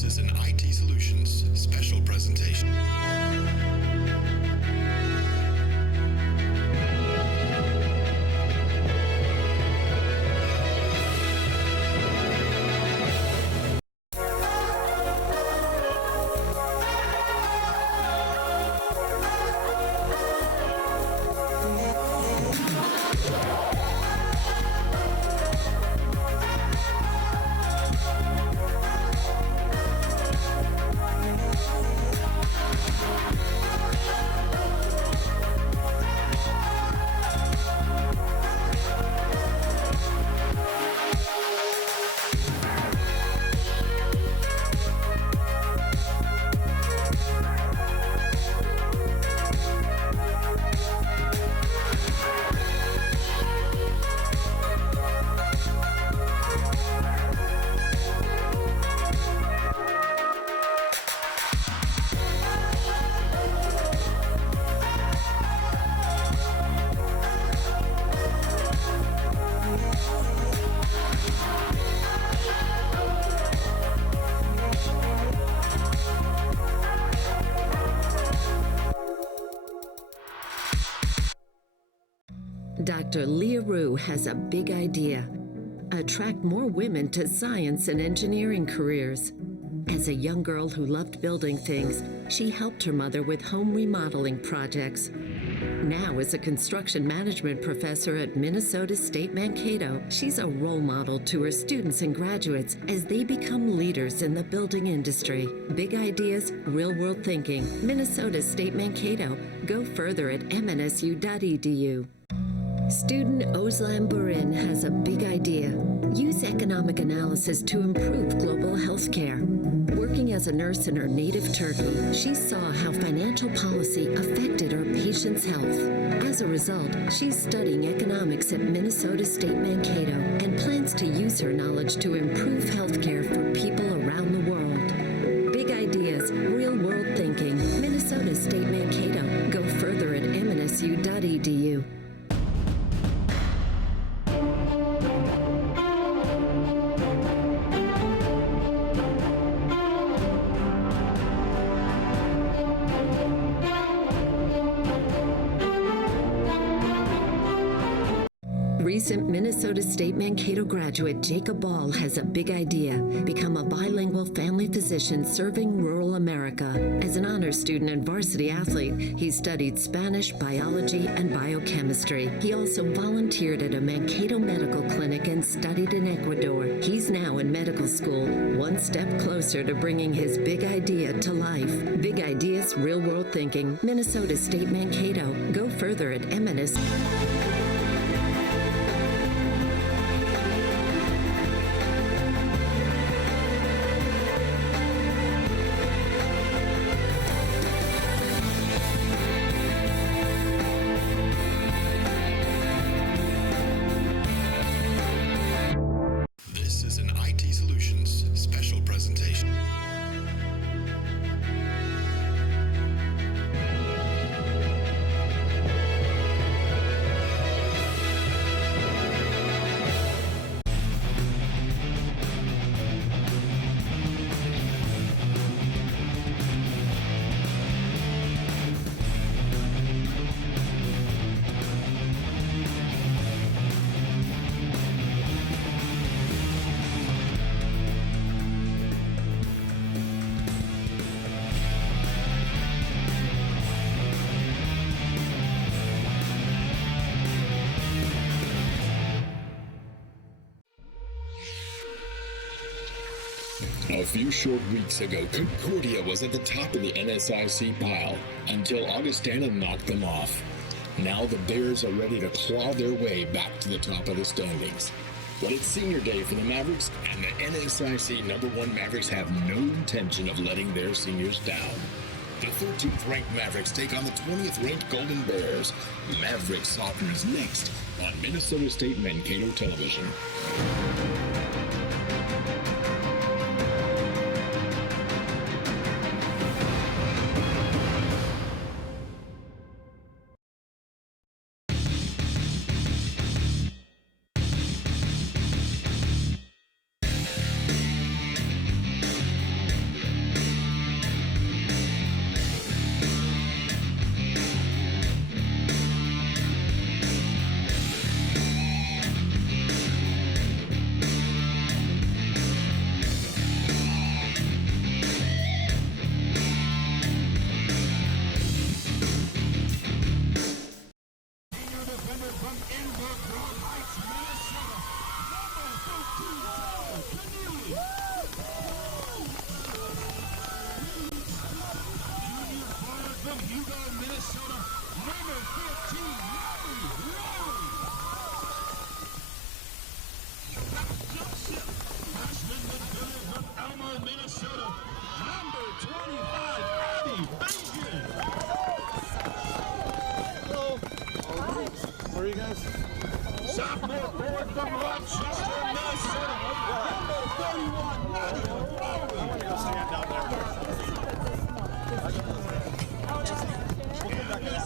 This is an IT Solutions special presentation. Dr. Leah Rue has a big idea: attract more women to science and engineering careers. As a young girl who loved building things, she helped her mother with home remodeling projects. Now, as a construction management professor at Minnesota State Mankato, she's a role model to her students and graduates as they become leaders in the building industry. Big ideas, real-world thinking. Minnesota State Mankato. Go further at mnsu.edu. Student Özlem Burin has a big idea: use economic analysis to improve global health care. Working as a nurse in her native Turkey, she saw how financial policy affected her patients' health. As a result, she's studying economics at Minnesota State Mankato and plans to use her knowledge to improve health care for people around the world. Big ideas, real-world thinking. Minnesota State Mankato. Go further at mnsu.edu. Recent Minnesota State Mankato graduate Jacob Ball has a big idea: become a bilingual family physician serving rural America. As an honors student and varsity athlete, he studied Spanish, biology, and biochemistry. He also volunteered at a Mankato medical clinic and studied in Ecuador. He's now in medical school, one step closer to bringing his big idea to life. Big ideas, real-world thinking. Minnesota State Mankato. Go further at MNS. This is an IT Solutions special presentation. A few short weeks ago, Concordia was at the top of the NSIC pile until Augustana knocked them off. Now the Bears are ready to claw their way back to the top of the standings. But it's senior day for the Mavericks, and the NSIC #1 Mavericks have no intention of letting their seniors down. The 13th ranked Mavericks take on the 20th ranked Golden Bears. Mavericks Soccer is next on Minnesota State Mankato Television. Minnesota, number 25, Abby Bajan. Hello. Where are you guys? Sophomore forward from Rochester, Minnesota, number 31, Nadia Rowe. I want to go stand down there.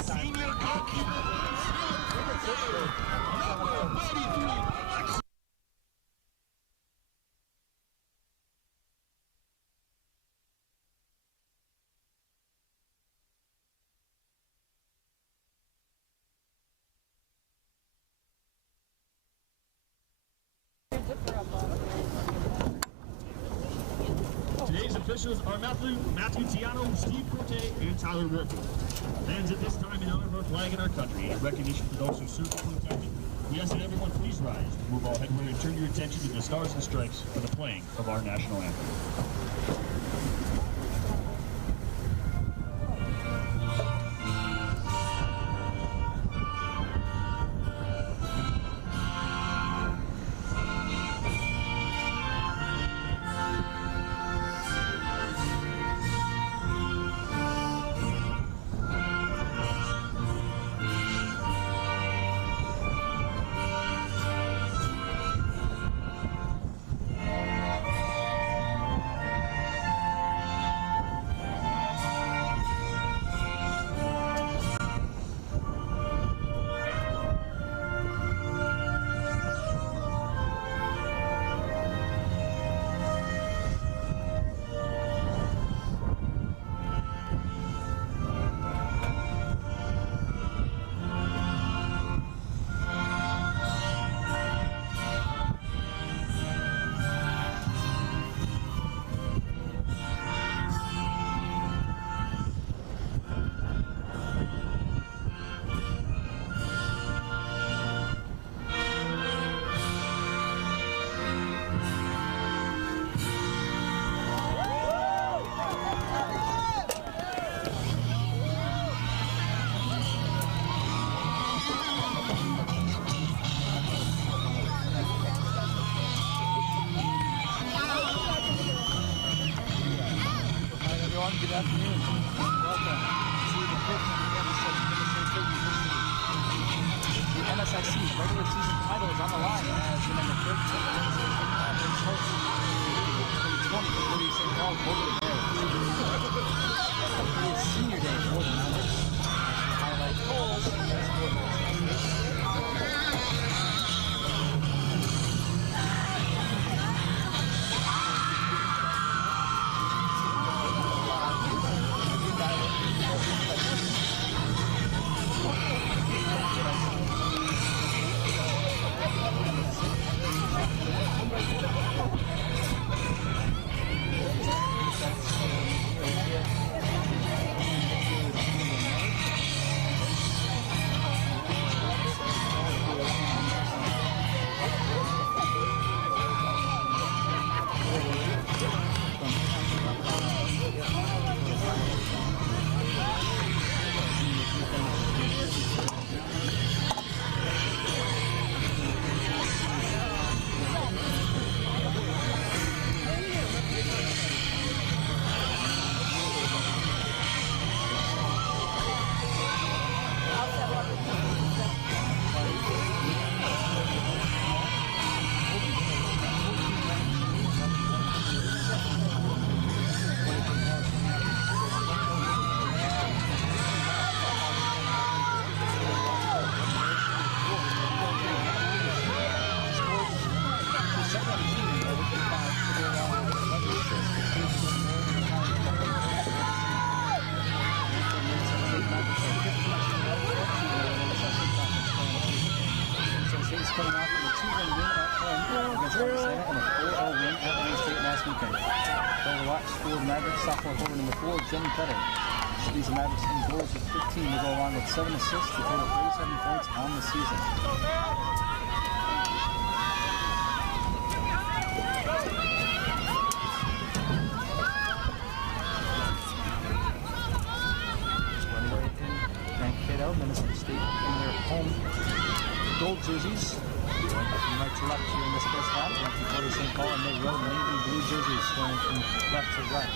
Senior goalkeeper, number 33. Today's officials are Matthew Tiano, Steve Corte, and Tyler Workman. Fans, at this time, in honor of our flag and our country, and recognition for those who serve and protect it, we ask that everyone please rise, move all headway, and turn your attention to the Stars and Stripes for the playing of our national anthem. Good afternoon. Welcome to the 15th The NSIC's regular season title is on the line as the number 13 Conference hosts the 20 St. Paul Golden Bears. It is senior day for the Niners. Highlight goals as for coming off of a 2-1 win at home against Arizona and a 4-0 win at Wayne State last weekend. Total watch for the Mavericks, sophomore forward number 4, Jenny Cutter. She leads the Mavericks in goals with 15 to go along with 7 assists to total 37 points on the season. Runaway in Minnesota State in their home gold jerseys. From right to left here in this first half, Concordia St. Paul and their road navy blue jerseys going from left to right.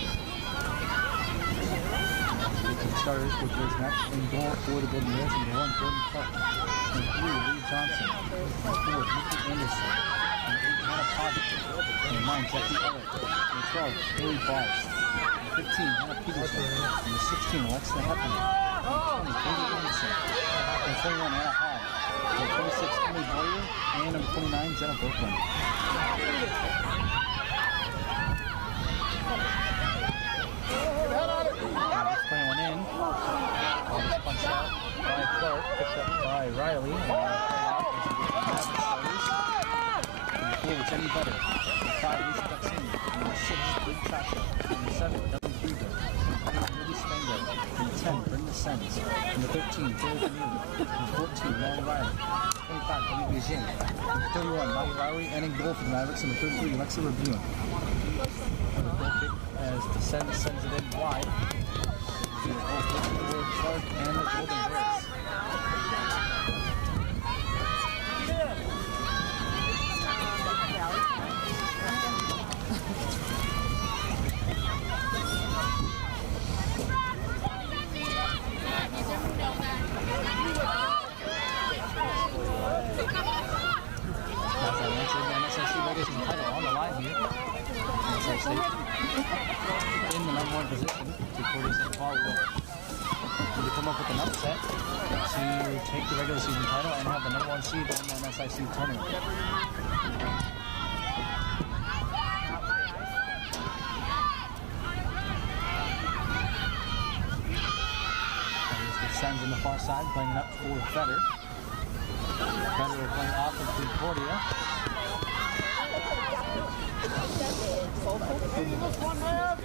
Starters with yours next in goal for the Golden Bears, number 1, Jordan Clark. Number 3, Lee Johnson. Number 4, Nikki Anderson. Number 8, Hannah Potter. Number 9, Jackie Elliott. Number 12, Haley Bars. Number 15, Hannah Peterson. Number 16, Alexa Hepburn. Number 20, Katie Anderson. Number 21, Anna Hall. Number 26, Emily Boyer. And number 29, Jenna Berkman. Playing one in. This punch out by Clark, picked up by Riley. And number 4 was Jenny Butter. Number 5, Lisa Duxini. Number 6, Luke Chacha. Number 7, Ellen Krieger. Number 8, Libby Spangler. Number 10, Brenda Sens. Number 13, Joel Vanille. Number 14, Molly Riley. 25, Olivia Jing. Number 31, Molly Riley. And in goal for the Mavericks. Number 33, Alexa Rebune. The goal kick as the sends it in wide. Clark and the Golden Bears. As I mentioned, the NSIC regulation title on the line here. NSIC in the number 1 position. Concordia St. Paul will to come up with an upset to take the regular season title and have the number 1 seed in the NSIC tournament. Sends on the far side, playing up for Fetter. Fetter playing off of Concordia.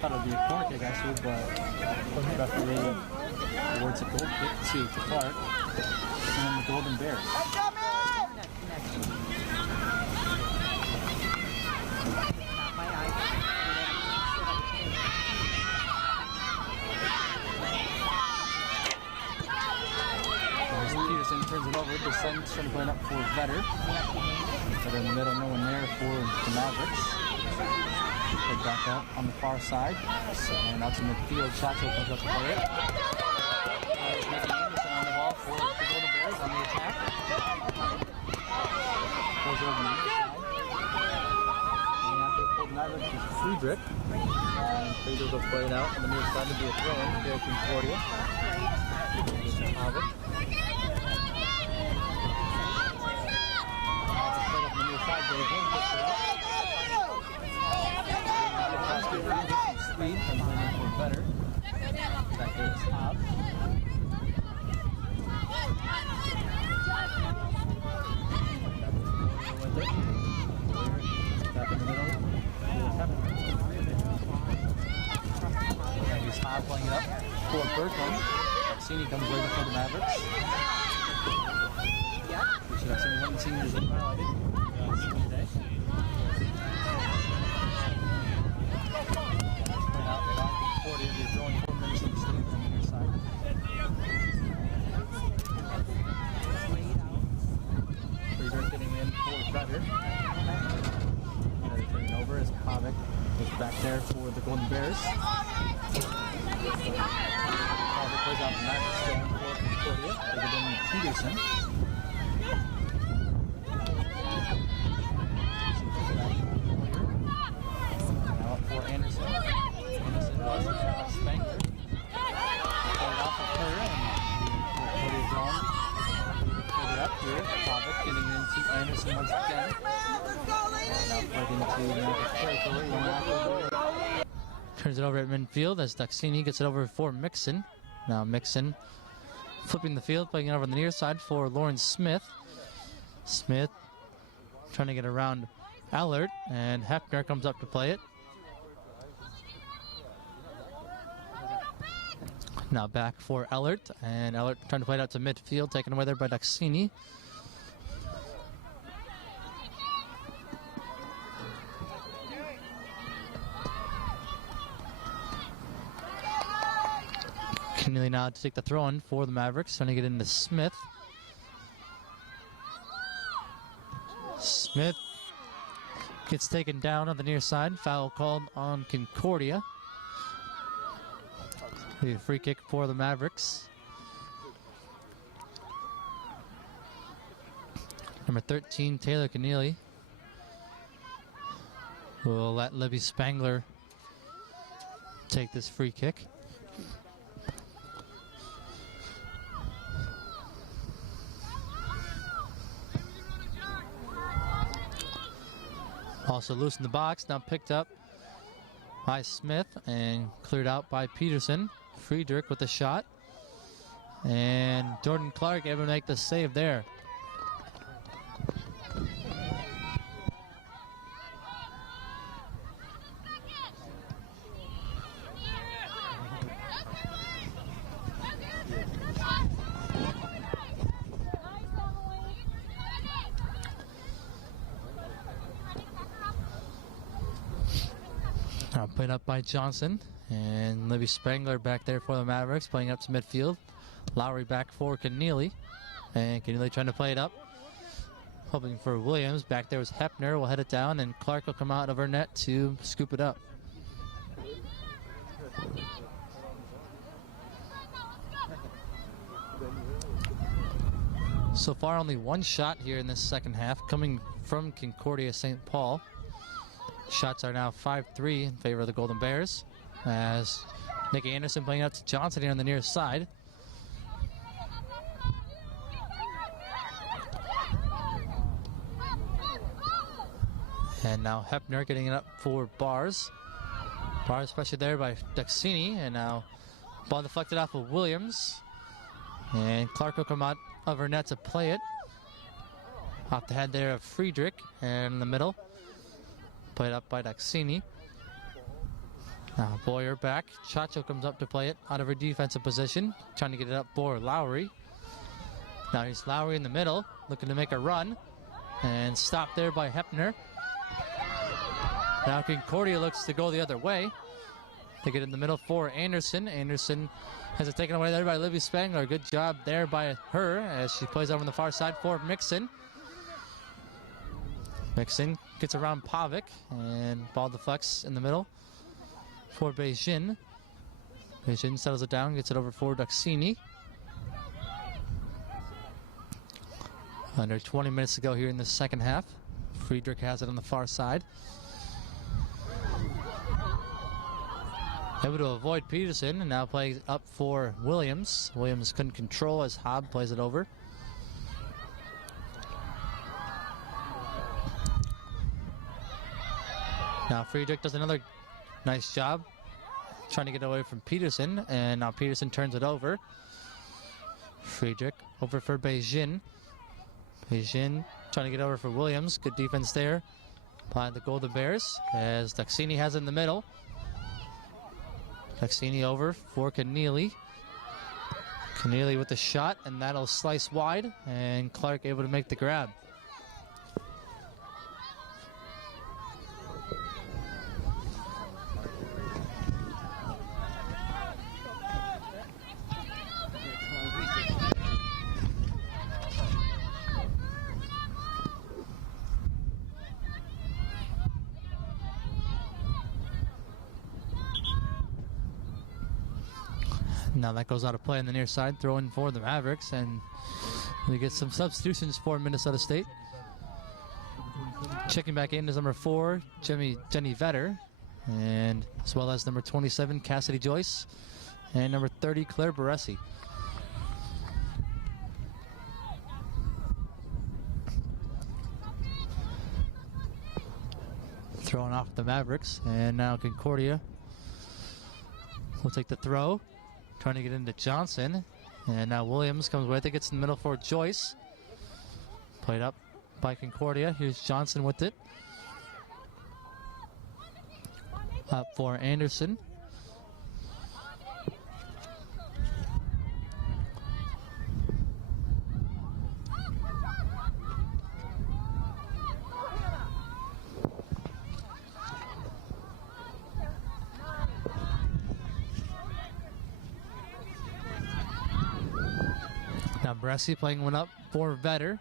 That'll be a corner kick actually, but referee awards a goal kick to Clark and the Golden Bears. Peterson turns it over. Descends trying to play it up for Vetter. Vetter in the middle, no one there for the Mavericks. Played back out on the far side. And out to midfield. Chacho comes up to play it. There's Nikki Anderson on the ball for the Golden Bears on the attack. Goes over the other side. And after the Mavericks is Friedrich. And Friedrich will play it out on the near side to be a throw-in for Concordia. Havoc. Speed comes in for Better. Back there is Hobb. Back in the middle. And here's Hobb playing it up for Berkman. Duxini comes over for the Mavericks. We should have seen one team is highlighted today. You're throwing 4 minutes in the street on the near side. Friedrich getting in for Better. Better turning over as Pavic is back there for the Golden Bears. Pavic plays out the Mavericks going for Concordia. They get in Peterson. Now up for Anderson. Anderson was Spangler. Played off of her and Concordia drawn. Put it up here. Pavic getting into Anderson once again. And now played into Mavericks territory. Turns it over at midfield as Duxini gets it over for Mixon. Now Mixon flipping the field, playing it over on the near side for Lauren Smith. Smith trying to get around Allert, and Hefner comes up to play it. Now back for Allert, and Allert trying to play it out to midfield, taken away there by Duxini. Keneally now to take the throw-in for the Mavericks, trying to get into Smith. Smith gets taken down on the near side. Foul called on Concordia. A free kick for the Mavericks. Number 13, Taylor Keneally, will let Libby Spangler take this free kick. Also loose in the box, now picked up by Smith and cleared out by Peterson. Friedrich with the shot. And Jordan Clark able to make the save there. Now played up by Johnson, and Libby Spangler back there for the Mavericks, playing up to midfield. Lowry back for Keneally, and Keneally trying to play it up, hoping for Williams. Back there was Hepner, will head it down, and Clark will come out of her net to scoop it up. So far only one shot here in this second half, coming from Concordia-St. Paul. Shots are now 5-3 in favor of the Golden Bears, as Nikki Anderson playing out to Johnson here on the near side. And now Hepner getting it up for Bars. Bars pressured there by Duxini, and now ball deflected off of Williams. And Clark will come out of her net to play it. Off the head there of Friedrich, and in the middle. Played up by Duxini. Now Boyer back. Chacho comes up to play it out of her defensive position, trying to get it up for Lowry. Now he's Lowry in the middle, looking to make a run, and stopped there by Hepner. Now Concordia looks to go the other way. They get in the middle for Anderson. Anderson has it taken away there by Libby Spangler. Good job there by her as she plays over on the far side for Mixon. Mixon gets around Pavic, and ball deflects in the middle for Beijing. Beijing settles it down, gets it over for Duxini. Under 20 minutes to go here in the second half. Friedrich has it on the far side. Able to avoid Peterson, and now plays up for Williams. Williams couldn't control as Hobb plays it over. Now Friedrich does another nice job trying to get away from Peterson, and now Peterson turns it over. Friedrich over for Beijing. Beijing trying to get over for Williams. Good defense there by the Golden Bears as Duxini has it in the middle. Duxini over for Keneally. Keneally with the shot, and that'll slice wide, and Clark able to make the grab. Now that goes out of play on the near side, throw in for the Mavericks, and we get some substitutions for Minnesota State. Checking back in is number 4, Jenny Vetter, and as well as number 27, Cassidy Joyce, and number 30, Claire Baresi. Throwing off the Mavericks, and now Concordia will take the throw. Trying to get into Johnson, and now Williams comes with it, gets in the middle for Joyce. Played up by Concordia. Here's Johnson with it. Up for Anderson. Now Baresi playing one up for Vetter.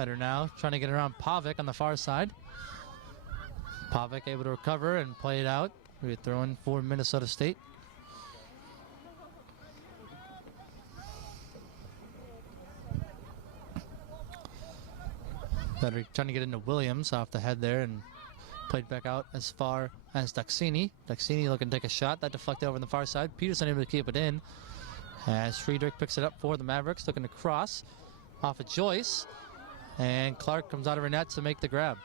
Header now, trying to get around Pavic on the far side. Pavic able to recover and play it out. We're throwing for Minnesota State. Better trying to get into Williams off the head there and played back out as far as Duxini. Duxini looking to take a shot. That deflected over on the far side. Peterson able to keep it in as Friedrich picks it up for the Mavericks. Looking to cross off of Joyce. And Clark comes out of her net to make the grab.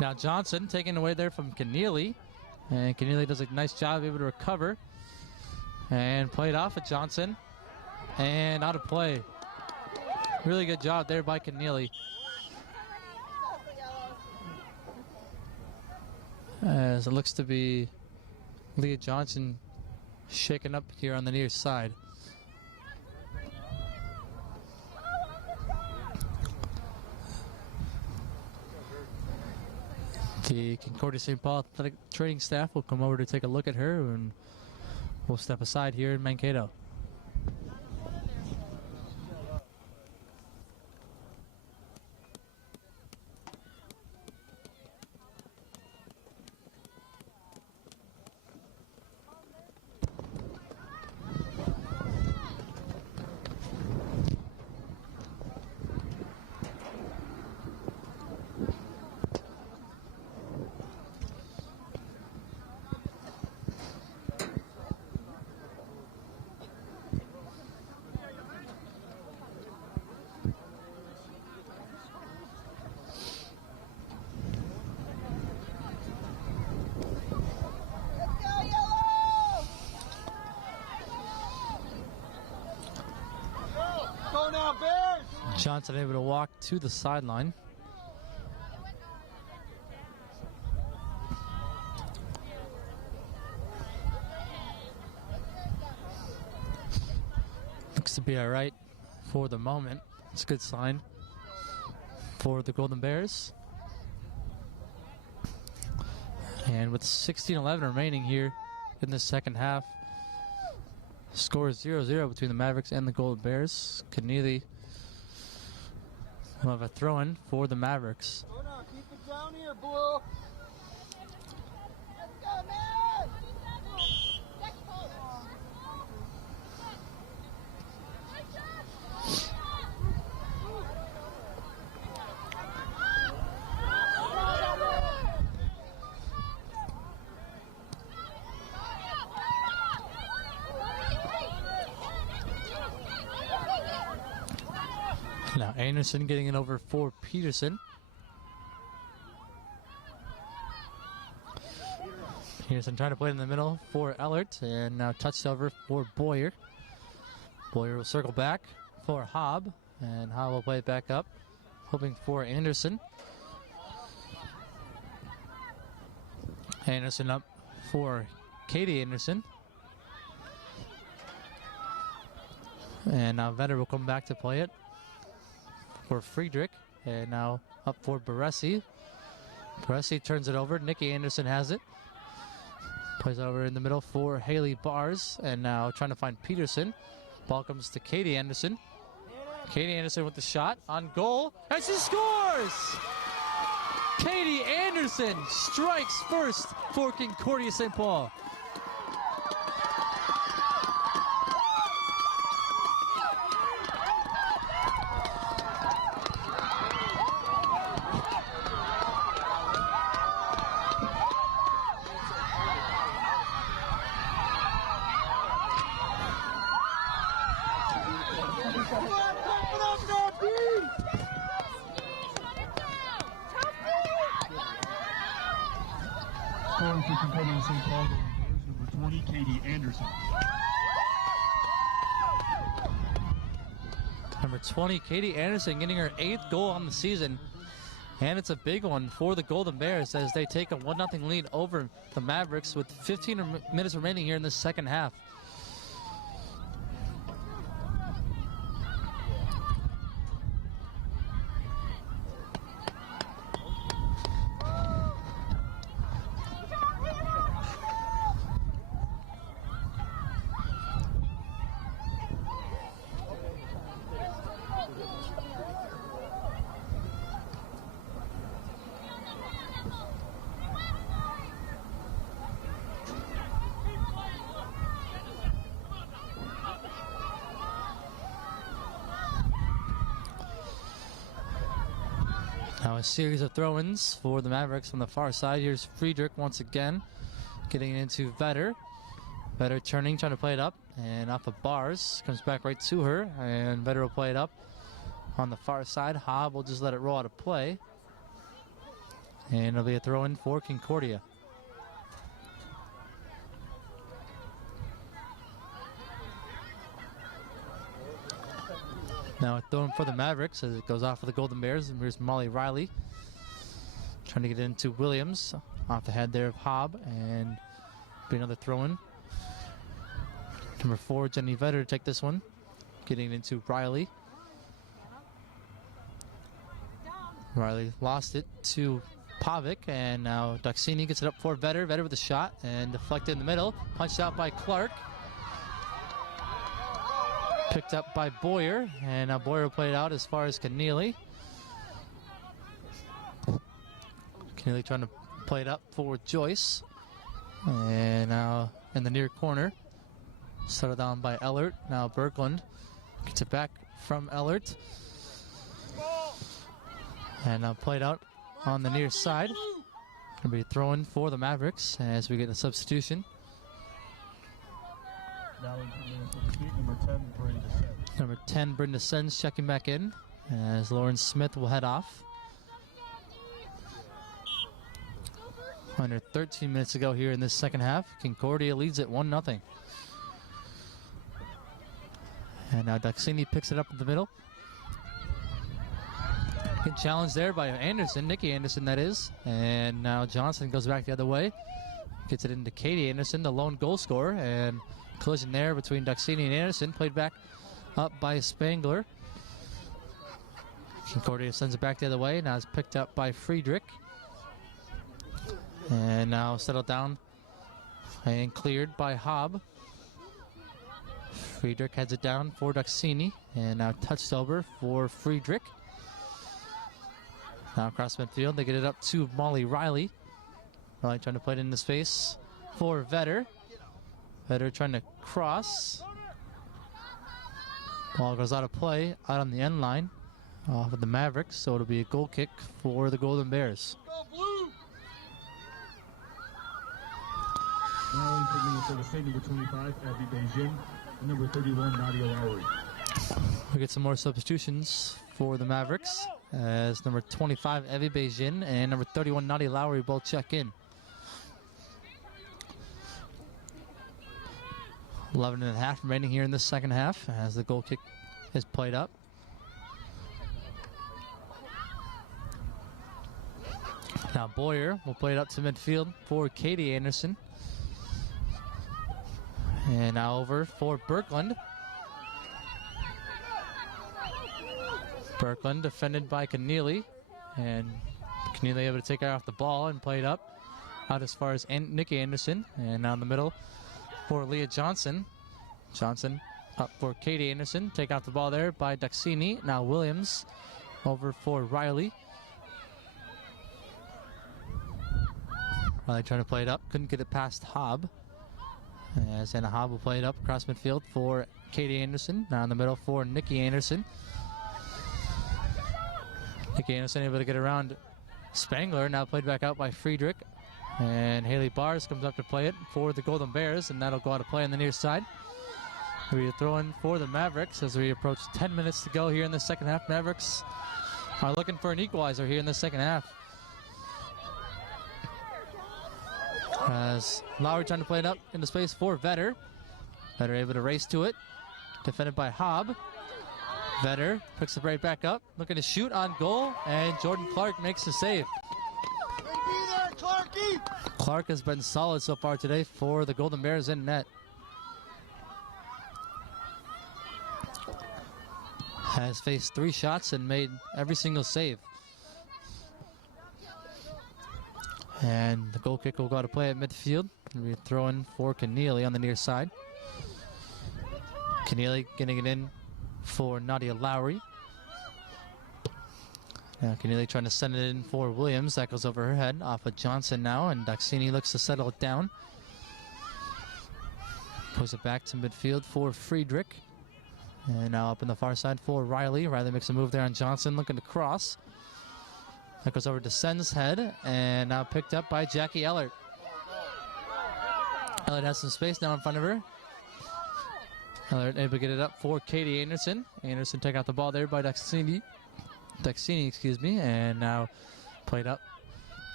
Now Johnson taken away there from Keneally. And Keneally does a nice job able to recover. And played off of Johnson. And out of play. Really good job there by Keneally. As it looks to be Leah Johnson shaken up here on the near side. The Concordia-St. Paul athletic training staff will come over to take a look at her, and we'll step aside here in Mankato. Johnson able to walk to the sideline. Looks to be all right for the moment. It's a good sign for the Golden Bears. And with 16-11 remaining here in the second half, score is 0-0 between the Mavericks and the Golden Bears. Keneally will have a throw-in for the Mavericks. Oh no, keep it down here, Blue. Let's go, man! Now Anderson getting it over for Peterson. Peterson trying to play it in the middle for Ellert, and now touched over for Boyer. Boyer will circle back for Hobb, and Hobb will play it back up, hoping for Anderson. Anderson up for Katie Anderson. And now Vetter will come back to play it for Friedrich, and now up for Baresi. Baresi turns it over. Nikki Anderson has it. Plays over in the middle for Haley Bars, and now trying to find Peterson. Ball comes to Katie Anderson. Katie Anderson with the shot on goal, and she scores! Katie Anderson strikes first for Concordia-St. Paul. Scoring for Concordia-St. Paul, number 20, Katie Anderson. Number 20, Katie Anderson, getting her 8th goal on the season. And it's a big one for the Golden Bears as they take a 1-0 lead over the Mavericks with 15 minutes remaining here in the second half. Now a series of throw-ins for the Mavericks on the far side. Here's Friedrich once again, getting into Vetter. Vetter turning, trying to play it up, and off of bars, comes back right to her, and Vetter will play it up on the far side. Hobb will just let it roll out of play, and it'll be a throw-in for Concordia. Now a throw-in for the Mavericks as it goes off for the Golden Bears. And here's Molly Riley trying to get into Williams. Off the head there of Hobb, and be another throw-in. Number 4, Jenny Vetter to take this one. Getting into Riley. Riley lost it to Pavic, and now Duxini gets it up for Vetter. Vetter with a shot, and deflected in the middle. Punched out by Clark. Picked up by Boyer, and now Boyer will play it out as far as Keneally. Keneally trying to play it up for Joyce. And now in the near corner, settled down by Ellert. Now Berglund gets it back from Ellert. And now played out on the near side. Going to be throwing for the Mavericks as we get a substitution. Now number 10, Brenda Sens. Number 10, Brenda Sens checking back in as Lauren Smith will head off. Under 13 minutes to go here in this second half. Concordia leads it 1-0. And now Duxini picks it up in the middle. Good challenge there by Anderson, Nikki Anderson that is. And now Johnson goes back the other way. Gets it into Katie Anderson, the lone goal scorer. And collision there between Duxini and Anderson. Played back up by Spangler. Concordia sends it back the other way. Now it's picked up by Friedrich. And now settled down and cleared by Hobb. Friedrich heads it down for Duxini. And now touched over for Friedrich. Now across midfield, they get it up to Molly Riley. Riley trying to play it into space for Vetter. Vetter trying to cross. Ball goes out of play, out on the end line off of the Mavericks, so it'll be a goal kick for the Golden Bears. Now in for the state number 25, Abby Beijing, and number 31, Nadia Lowry. We get some more substitutions for the Mavericks as number 25, Evie Beijing, and number 31, Nadia Lowry both check in. 11.5 remaining here in the second half as the goal kick is played up. Now Boyer will play it up to midfield for Katie Anderson. And now over for Berglund. Berglund defended by Keneally. And Keneally able to take her off the ball and play it up out as far as Nikki Anderson. And now in the middle for Leah Johnson. Johnson up for Katie Anderson. Take out the ball there by Duxini. Now Williams over for Riley. Riley trying to play it up. Couldn't get it past Hobb. As Anna Hobb will play it up across midfield for Katie Anderson. Now in the middle for Nikki Anderson. Nikki Anderson able to get around Spangler. Now played back out by Friedrich. And Haley Bars comes up to play it for the Golden Bears. And that'll go out of play on the near side. We're throwing for the Mavericks as we approach 10 minutes to go here in the second half. Mavericks are looking for an equalizer here in the second half. As Lowry trying to play it up into space for Vetter. Vetter able to race to it. Defended by Hobb. Vetter picks it right back up, looking to shoot on goal, and Jordan Clark makes the save. Be there, Clarky! Clark has been solid so far today for the Golden Bears in net. Has faced 3 shots and made every single save. And the goal kick will go out to play at midfield. It'll be a throw in for Keneally on the near side. Keneally getting it in for Nadia Lowry. Now Keneally trying to send it in for Williams. That goes over her head off of Johnson now, and Daxini looks to settle it down. Puts it back to midfield for Friedrich. And now up in the far side for Riley. Riley makes a move there on Johnson, looking to cross. That goes over to Sen's head, and now picked up by Jackie Ellert. Ellert has some space now in front of her. Ellert able to get it up for Katie Anderson. Anderson take out the ball there by Daxini, and now played up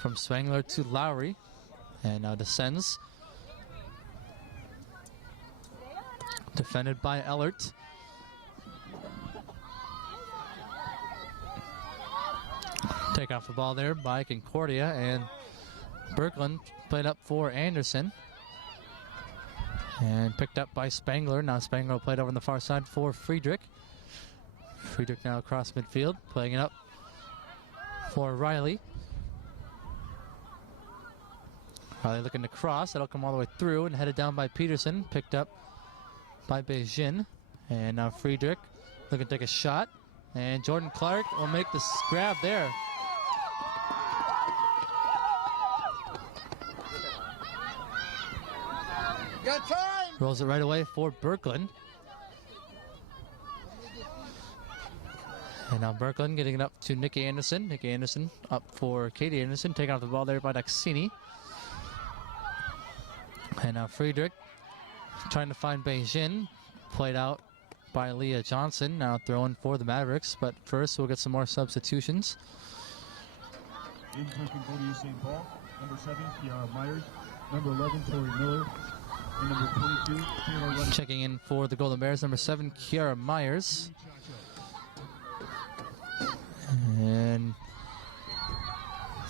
from Spangler to Lowry, and now descends. Defended by Ellert. Take off the ball there by Concordia, and Berkland played up for Anderson. And picked up by Spangler. Now Spangler played over on the far side for Friedrich. Friedrich now across midfield, playing it up for Riley. Riley looking to cross. That'll come all the way through and headed down by Peterson. Picked up by Beijing. And now Friedrich looking to take a shot. And Jordan Clark will make the grab there. Got time! Rolls it right away for Berkland. And now Berkland getting it up to Nikki Anderson. Nikki Anderson up for Katie Anderson. Taking off the ball there by Daxini. And now Friedrich trying to find Beijing. Played out by Leah Johnson. Now throwing for the Mavericks. But first we'll get some more substitutions. In for Concordia-St. Paul, number 7, Kiara Myers, number 11, Tori Miller, and number 22, Taylor Running. Checking in for the Golden Bears, number 7, Kiara Myers. And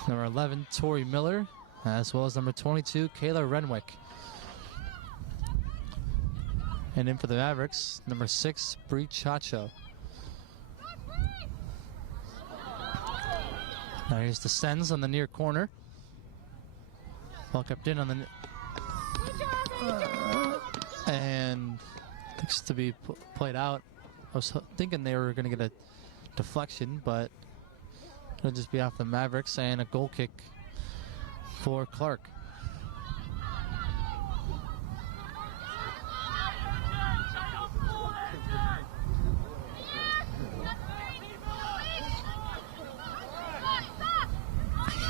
number 11, Tori Miller, as well as number 22, Kayla Renwick. And in for the Mavericks, number 6, Bree Chacho. Now here's the Sens on the near corner. Ball kept in on the... and looks to be played out. I was thinking they were going to get a deflection, but it'll just be off the Mavericks, and a goal kick for Clark.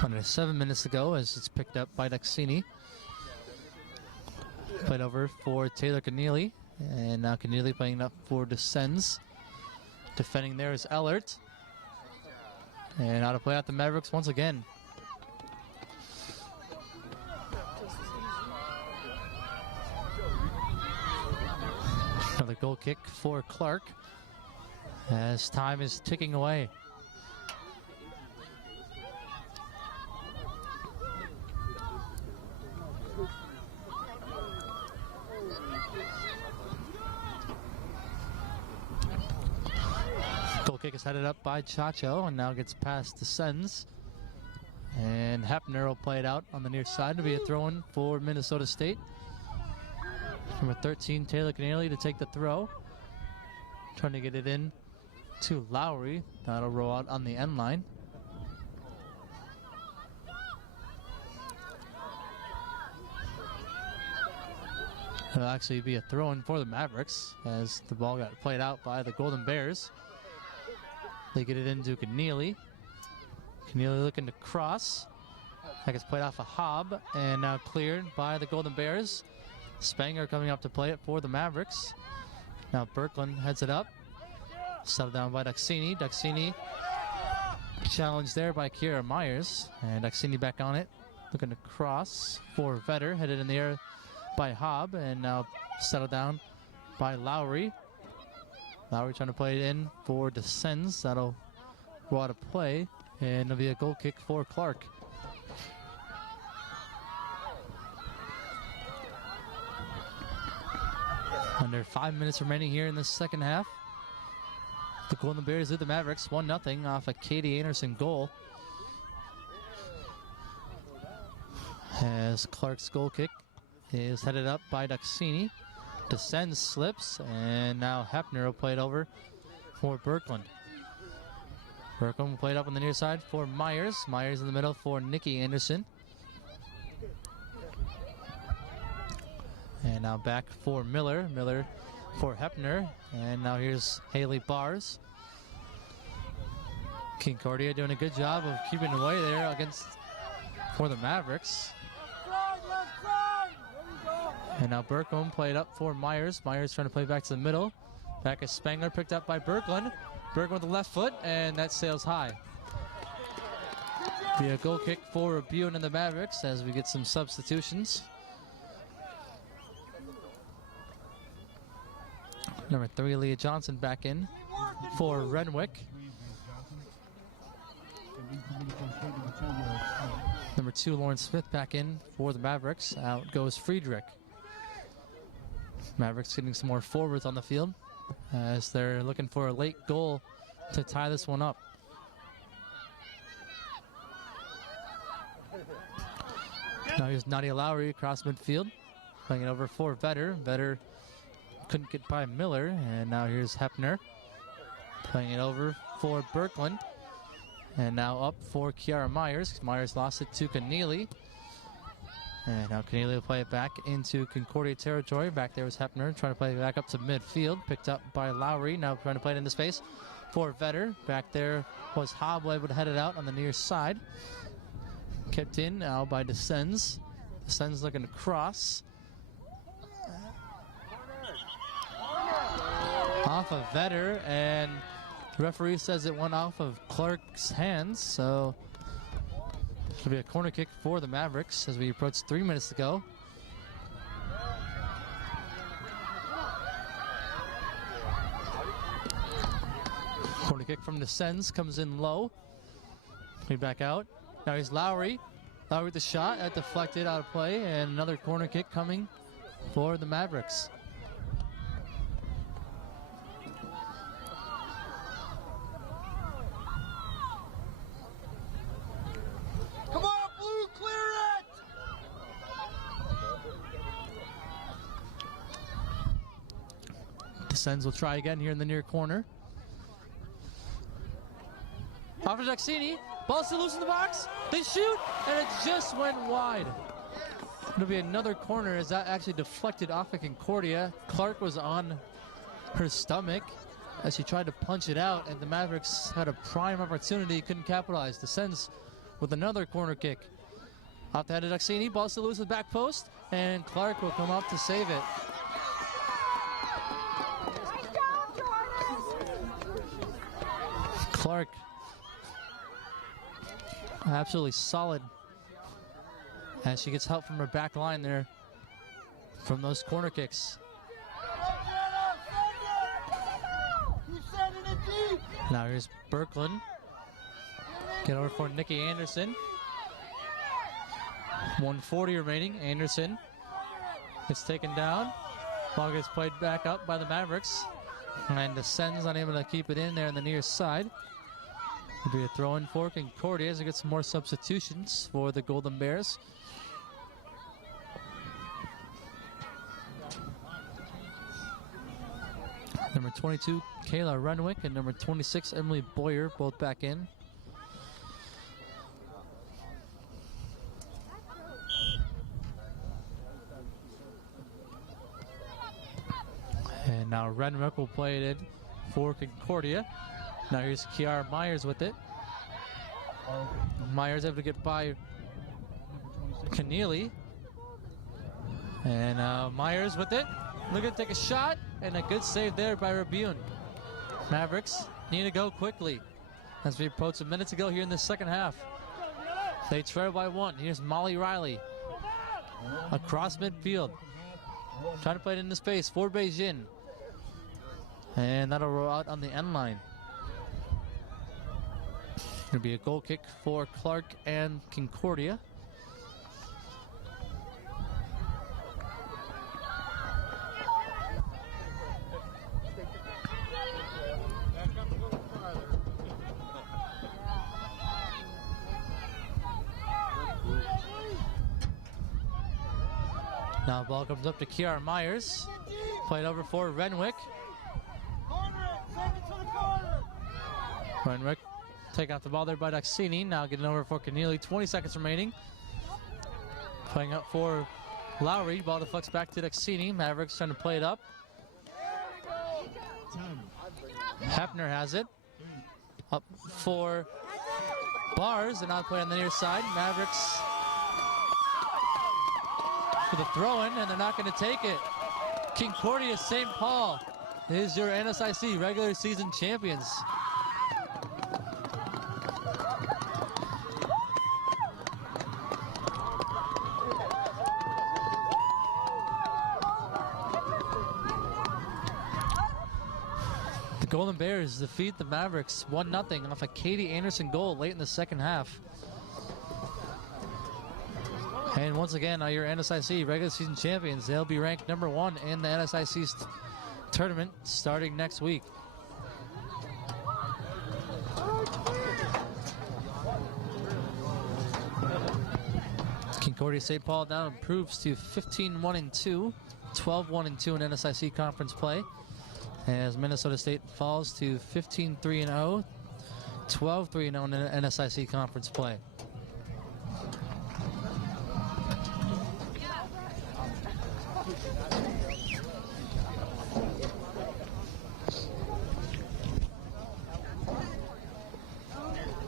Under 7 minutes to go as it's picked up by Daxini. Played over for Taylor Keneally, and now Keneally playing up for Descends. Defending there is Ellert. And out to play out the Mavericks once again. Another goal kick for Clark as time is ticking away. Goal kick is headed up by Chacho and now gets past the Sens. And Hepner will play it out on the near side to be a throw-in for Minnesota State. Number 13, Taylor Keneally to take the throw. Trying to get it in to Lowry. That'll roll out on the end line. It'll actually be a throw-in for the Mavericks as the ball got played out by the Golden Bears. They get it into Keneally. Keneally looking to cross. That gets played off a Hobb and now cleared by the Golden Bears. Spanger coming up to play it for the Mavericks. Now Berkland heads it up. Settled down by Daxini. Daxini challenged there by Kiara Myers. And Daxini back on it. Looking to cross for Vetter. Headed in the air by Hobb. And now settled down by Lowry. Lowry trying to play it in for Descends. That'll go out of play, and it'll be a goal kick for Clark. Under 5 minutes remaining here in the second half. The Golden Bears lead the Mavericks 1-0 off a Katie Anderson goal. As Clark's goal kick is headed up by Duxini. Descends, slips, and now Hepner will play it over for Birkeland. Birkeland will play it up on the near side for Myers. Myers in the middle for Nikki Anderson. And now back for Miller. Miller for Hepner. And now here's Haley Bars. Concordia doing a good job of keeping away there for the Mavericks. And now Birkeland played up for Myers. Myers trying to play back to the middle. Back is Spangler, picked up by Birkeland. Birkeland with the left foot, and that sails high. Be a goal kick for Buin and the Mavericks as we get some substitutions. Number 3, Leah Johnson back in for Renwick. Number 2, Lauren Smith back in for the Mavericks. Out goes Friedrich. Mavericks getting some more forwards on the field as they're looking for a late goal to tie this one up. Now here's Nadia Lowry across midfield, playing it over for Vetter. Vetter couldn't get by Miller, and now here's Hepner playing it over for Birkeland. And now up for Kiara Myers. Myers lost it to Keneally. And now Keneally will play it back into Concordia territory. Back there was Hepner trying to play it back up to midfield. Picked up by Lowry. Now trying to play it into space for Vetter. Back there was Hobble able to head it out on the near side. Kept in now by Descends. Descends looking to cross. Off of Vetter, and the referee says it went off of Clark's hands, so it'll be a corner kick for the Mavericks as we approach 3 minutes to go. Corner kick from Descends comes in low. Be back out. Now here's Lowry. Lowry with the shot, that deflected out of play, and another corner kick coming for the Mavericks. Descends will try again here in the near corner. Off to Duxini. Ball still loose in the box. They shoot, and it just went wide. It'll be another corner as that actually deflected off of Concordia. Clark was on her stomach as she tried to punch it out, and the Mavericks had a prime opportunity, couldn't capitalize. Descends with another corner kick. Off the head of Duxini. Ball still loose at the back post, and Clark will come up to save it. Clark, absolutely solid as she gets help from her back line there from those corner kicks. Now here's Birkeland. Get over for Nikki Anderson. 1:40 remaining. Anderson gets taken down. Ball gets played back up by the Mavericks. And Descends unable to keep it in there on the near side. It'll be a throw-in for Concordia as we get some more substitutions for the Golden Bears. Number 22, Kayla Renwick, and number 26, Emily Boyer, both back in. And now Renwick will play it in for Concordia. Now here's Kiara Myers with it. Myers able to get by Keneally. And Myers with it. Looking to take a shot, and a good save there by Rabune. Mavericks need to go quickly as we approach a minute to go here in the second half. They trail by 1. Here's Molly Riley across midfield. Trying to play it into space for Beijing. And that'll roll out on the end line. It'll be a goal kick for Clark and Concordia. Now the ball comes up to Kiara Myers. Played over for Renwick. Renwick take out the ball there by Duxini. Now getting over for Keneally. 20 seconds remaining. Playing up for Lowry. Ball deflects back to Duxini. Mavericks trying to play it up. Hefner has it. Up for Bars. And now play on the near side. Mavericks for the throw-in, and they're not going to take it. Concordia-St. Paul is your NSIC regular season champions. The Golden Bears defeat the Mavericks 1-0 off a Katie Anderson goal late in the second half. And once again, are your NSIC regular season champions. They'll be ranked number 1 in the NSIC tournament starting next week. Concordia-St. Paul now improves to 15-1-2, 12-1-2 in NSIC conference play, as Minnesota State falls to 15-3-0, 12-3-0 in NSIC conference play.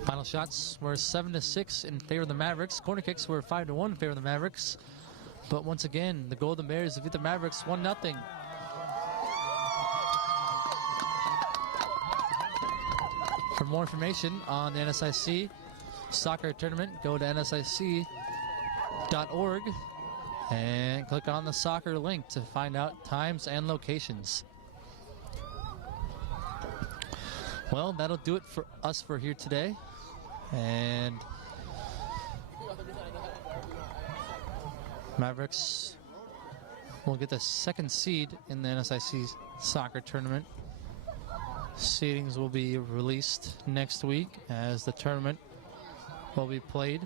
Final shots were 7-6 in favor of the Mavericks. Corner kicks were 5-1 in favor of the Mavericks. But once again, the Golden Bears defeat the Mavericks 1-0. For more information on the NSIC soccer tournament, go to nsic.org and click on the soccer link to find out times and locations. Well, that'll do it for us for here today. And Mavericks will get the second seed in the NSIC soccer tournament. Seedings will be released next week as the tournament will be played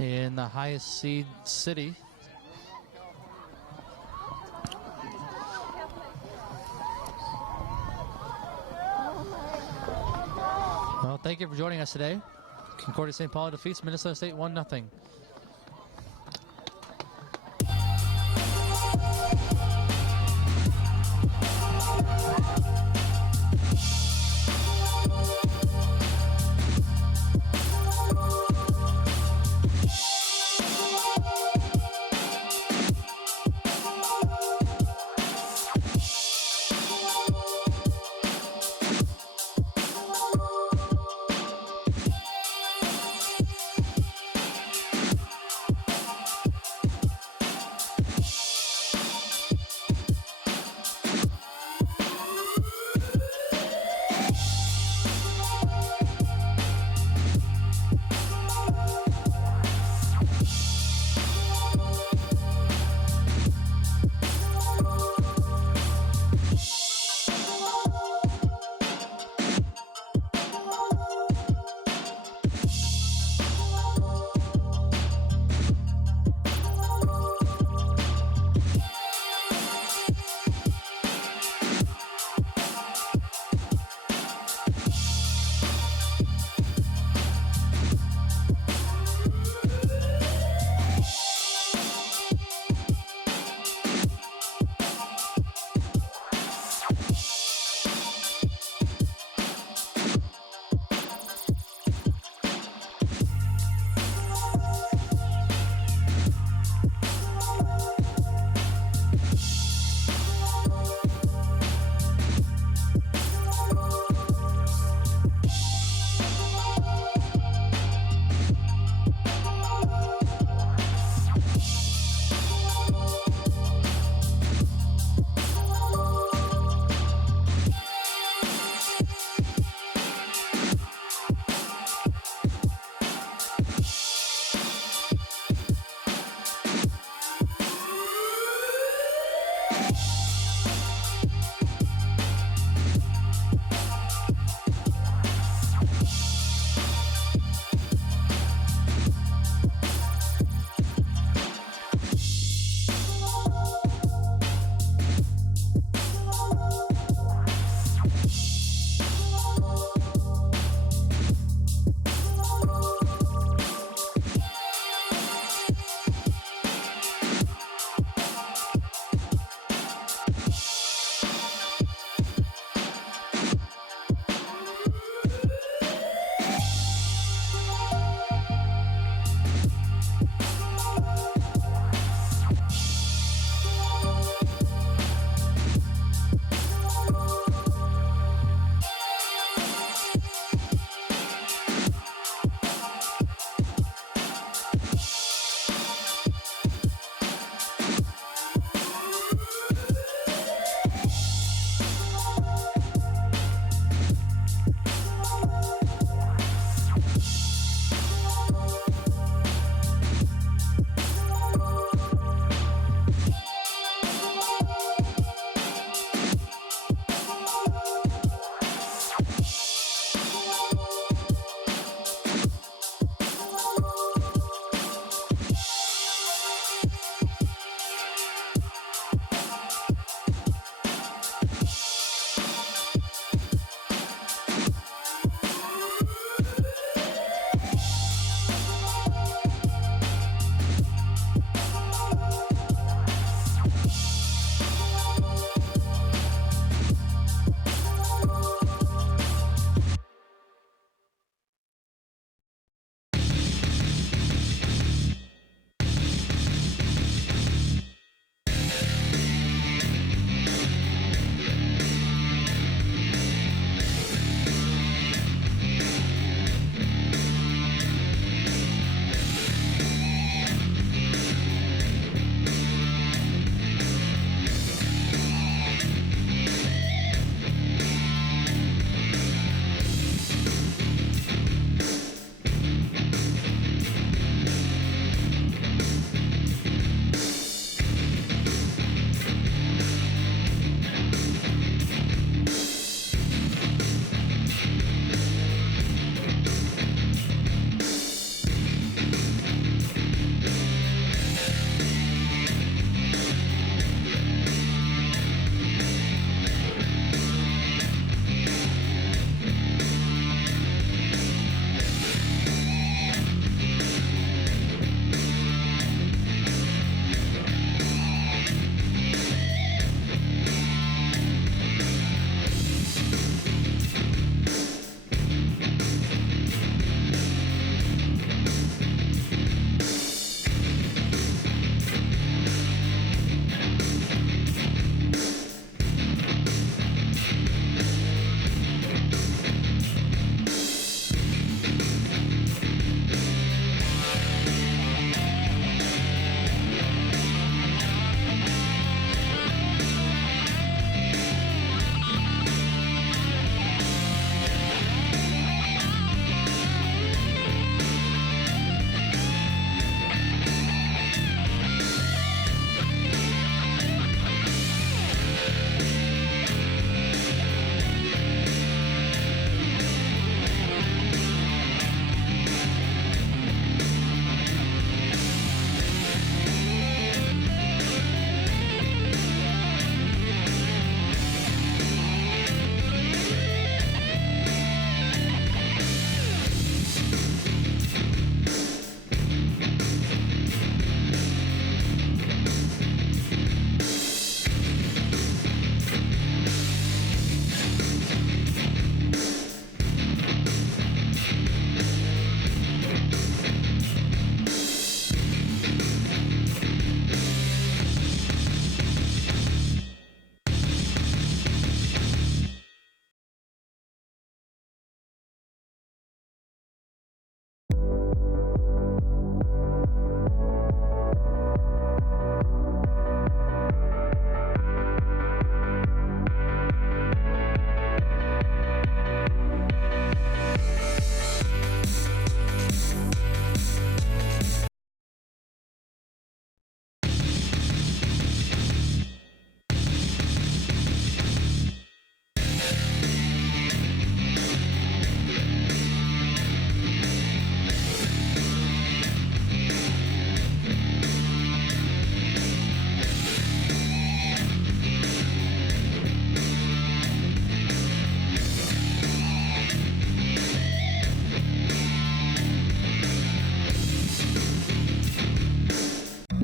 in the highest seed city. Well, thank you for joining us today. Concordia-St. Paul defeats Minnesota State 1-0.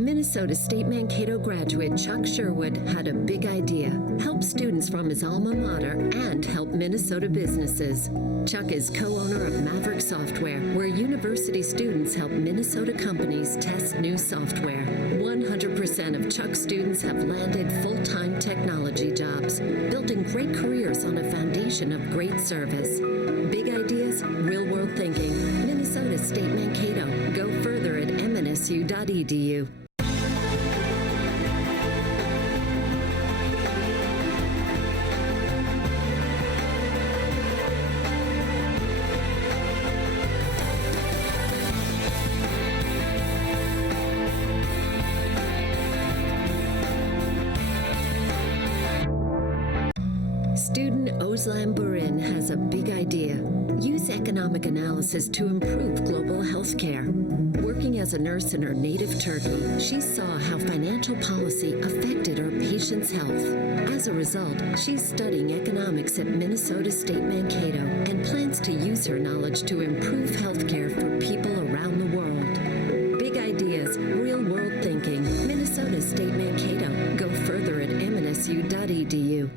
Minnesota State Mankato graduate Chuck Sherwood had a big idea: help students from his alma mater and help Minnesota businesses. Chuck is co-owner of Maverick Software, where university students help Minnesota companies test new software. 100% of Chuck's students have landed full-time technology jobs, building great careers on a foundation of great service. Big ideas, real-world thinking. Minnesota State Mankato. Go further at mnsu.edu. Student Özlem Burin has a big idea. Use economic analysis to improve global health care. Working as a nurse in her native Turkey, she saw how financial policy affected her patients' health. As a result, she's studying economics at Minnesota State Mankato and plans to use her knowledge to improve health care for people around the world. Big ideas, real-world thinking. Minnesota State Mankato. Go further at mnsu.edu.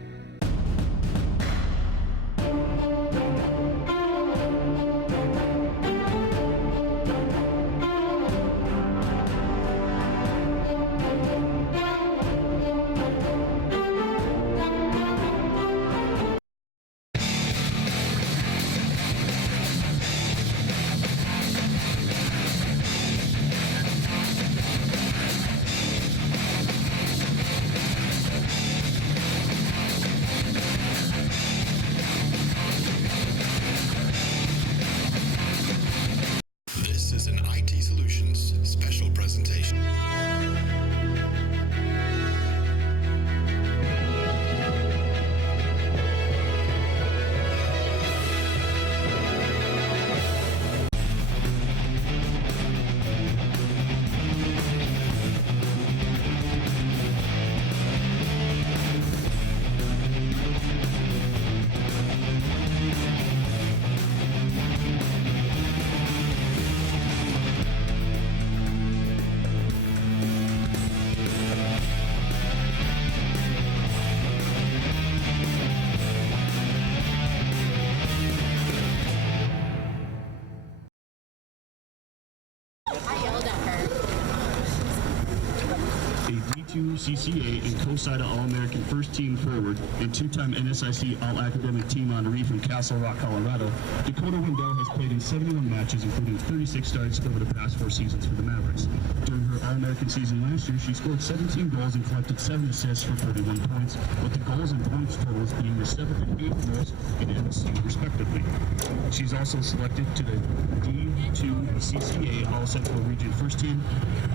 This is an IT Solutions special presentation. A D2 CCA and COSIDA All-American First Team Forward and two-time NSIC All-Academic Team honoree from Castle Rock, Colorado, Dakota Wendell has played in 71 matches, including 36 starts over the past 4 seasons for the Mavericks. During her All-American season last year, she scored 17 goals and collected 7 assists for 31 points, with the goals and points totals being the 7th and 8th most in MSU, respectively. She's also selected to the D2 CCA All-Central Region First Team,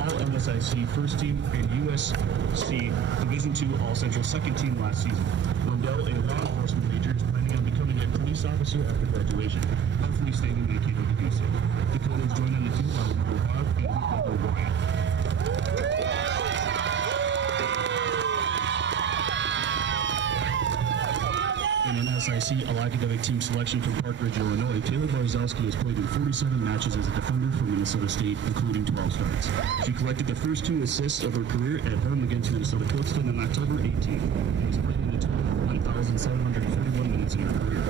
All-NSIC First Team, and USC Division II All-Central Second Team last season. Wendell, a law enforcement major, is planning on becoming a police officer after graduation, hopefully staying in Mankato to do so. Dakota is joined on the field by number 5 and number Wyatt. In NSIC All-Academic Team selection from Park Ridge, Illinois, Taylor Barzowski has played in 47 matches as a defender for Minnesota State, including 12 starts. She collected the first 2 assists of her career at home against Minnesota Coastal on October 18th, and has played in a total of 1,741 minutes in her career.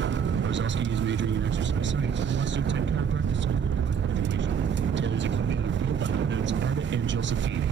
Barzowski is majoring in exercise science and wants to attend chiropractic school upon graduation. Taylor's accompanied on the field by her parents Arda and Josephine.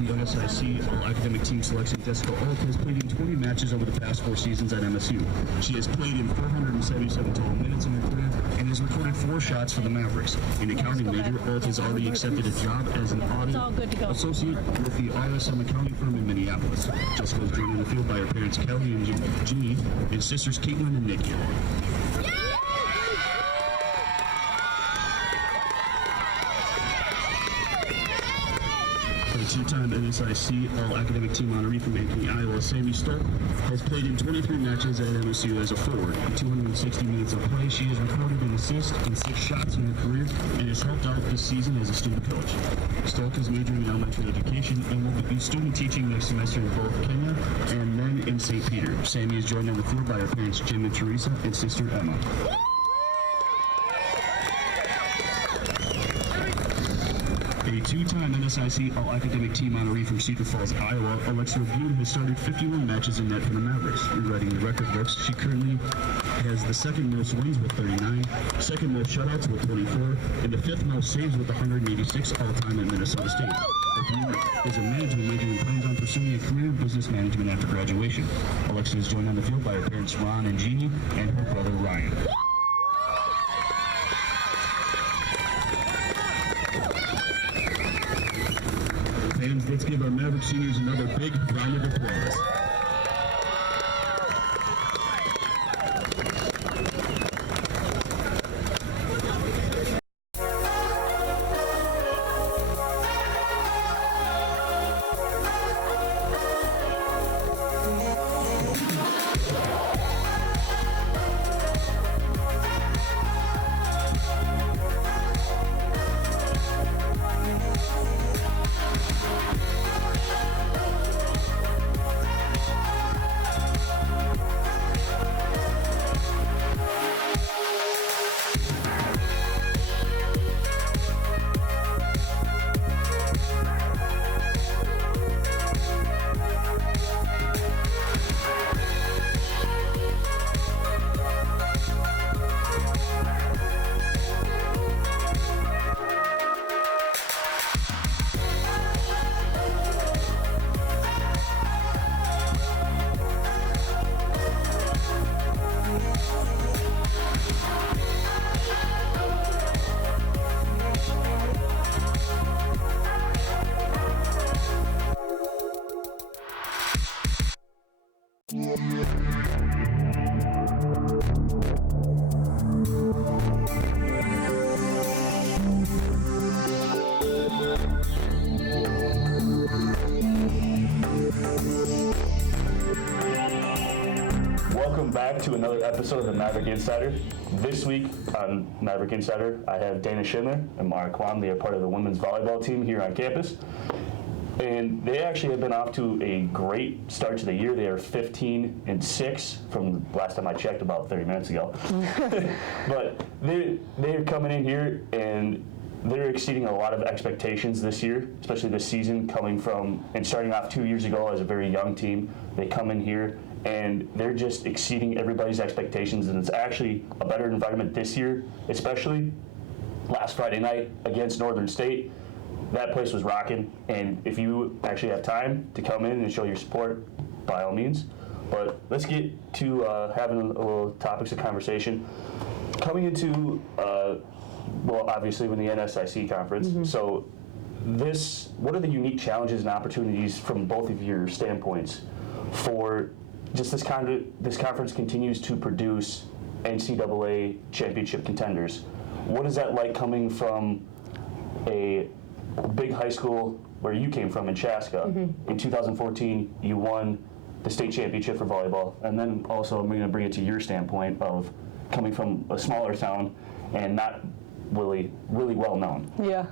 NSIC All-Academic Team selection Jessica Alt has played in 20 matches over the past 4 seasons at MSU. She has played in 477 total minutes in her career and has recorded 4 shots for the Mavericks. An accounting major, Alt has already accepted a job as an audit associate with the RSM accounting firm in Minneapolis. Jessica is joined in the field by her parents Kelly and Ginny and sisters Caitlin and Nikki. Two-time NSIC All-Academic Team honoree from Ankeny, Iowa, Sammy Stolk has played in 23 matches at MSU as a forward. In 260 minutes of play, she has recorded an assist and 6 shots in her career and has helped out this season as a student coach. Stolk is majoring in elementary education and will be student teaching next semester in both Kenya and then in St. Peter. Sammy is joined on the field by her parents Jim and Teresa and sister Emma. A two-time NSIC All-Academic Team honoree from Cedar Falls, Iowa, Alexa Bune has started 51 matches in net for the Mavericks, rewriting the record books. She currently has the second most wins with 39, second most shutouts with 24, and the fifth most saves with 186 all-time at Minnesota State. Bune is a management major and plans on pursuing a career in business management after graduation. Alexa is joined on the field by her parents Ron and Jeannie and her brother Ryan. Fans, let's give our Maverick seniors another big round of applause. Welcome back to another episode of the Maverick Insider. This week on Maverick Insider, I have Dana Schindler and Mara Kwam. They are part of the women's volleyball team here on campus. And they actually have been off to a great start to the year. They are 15-6 from the last time I checked, about 30 minutes ago. But they're coming in here and they're exceeding a lot of expectations this year, especially this season, coming from and starting off 2 years ago as a very young team. They come in here and they're just exceeding everybody's expectations, and it's actually a better environment this year, especially last Friday night against Northern State. That place was rocking, and if you actually have time to come in and show your support, by all means. But let's get to having a little topics of conversation. Coming into, well, obviously, with the NSIC conference, so what are the unique challenges and opportunities from both of your standpoints for just this conference continues to produce NCAA championship contenders? What is that like coming from a big high school where you came from in Chaska? In 2014, you won the state championship for volleyball, and then also I'm going to bring it to your standpoint of coming from a smaller town and not really well known. Yeah.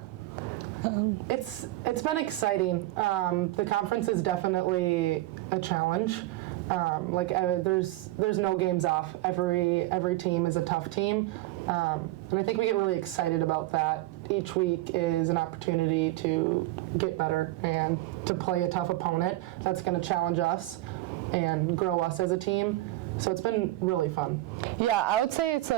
It's been exciting. The conference is definitely a challenge. There's no games off. Every team is a tough team, and I think we get really excited about that. Each week is an opportunity to get better and to play a tough opponent that's going to challenge us and grow us as a team. So it's been really fun. Yeah, I would say it's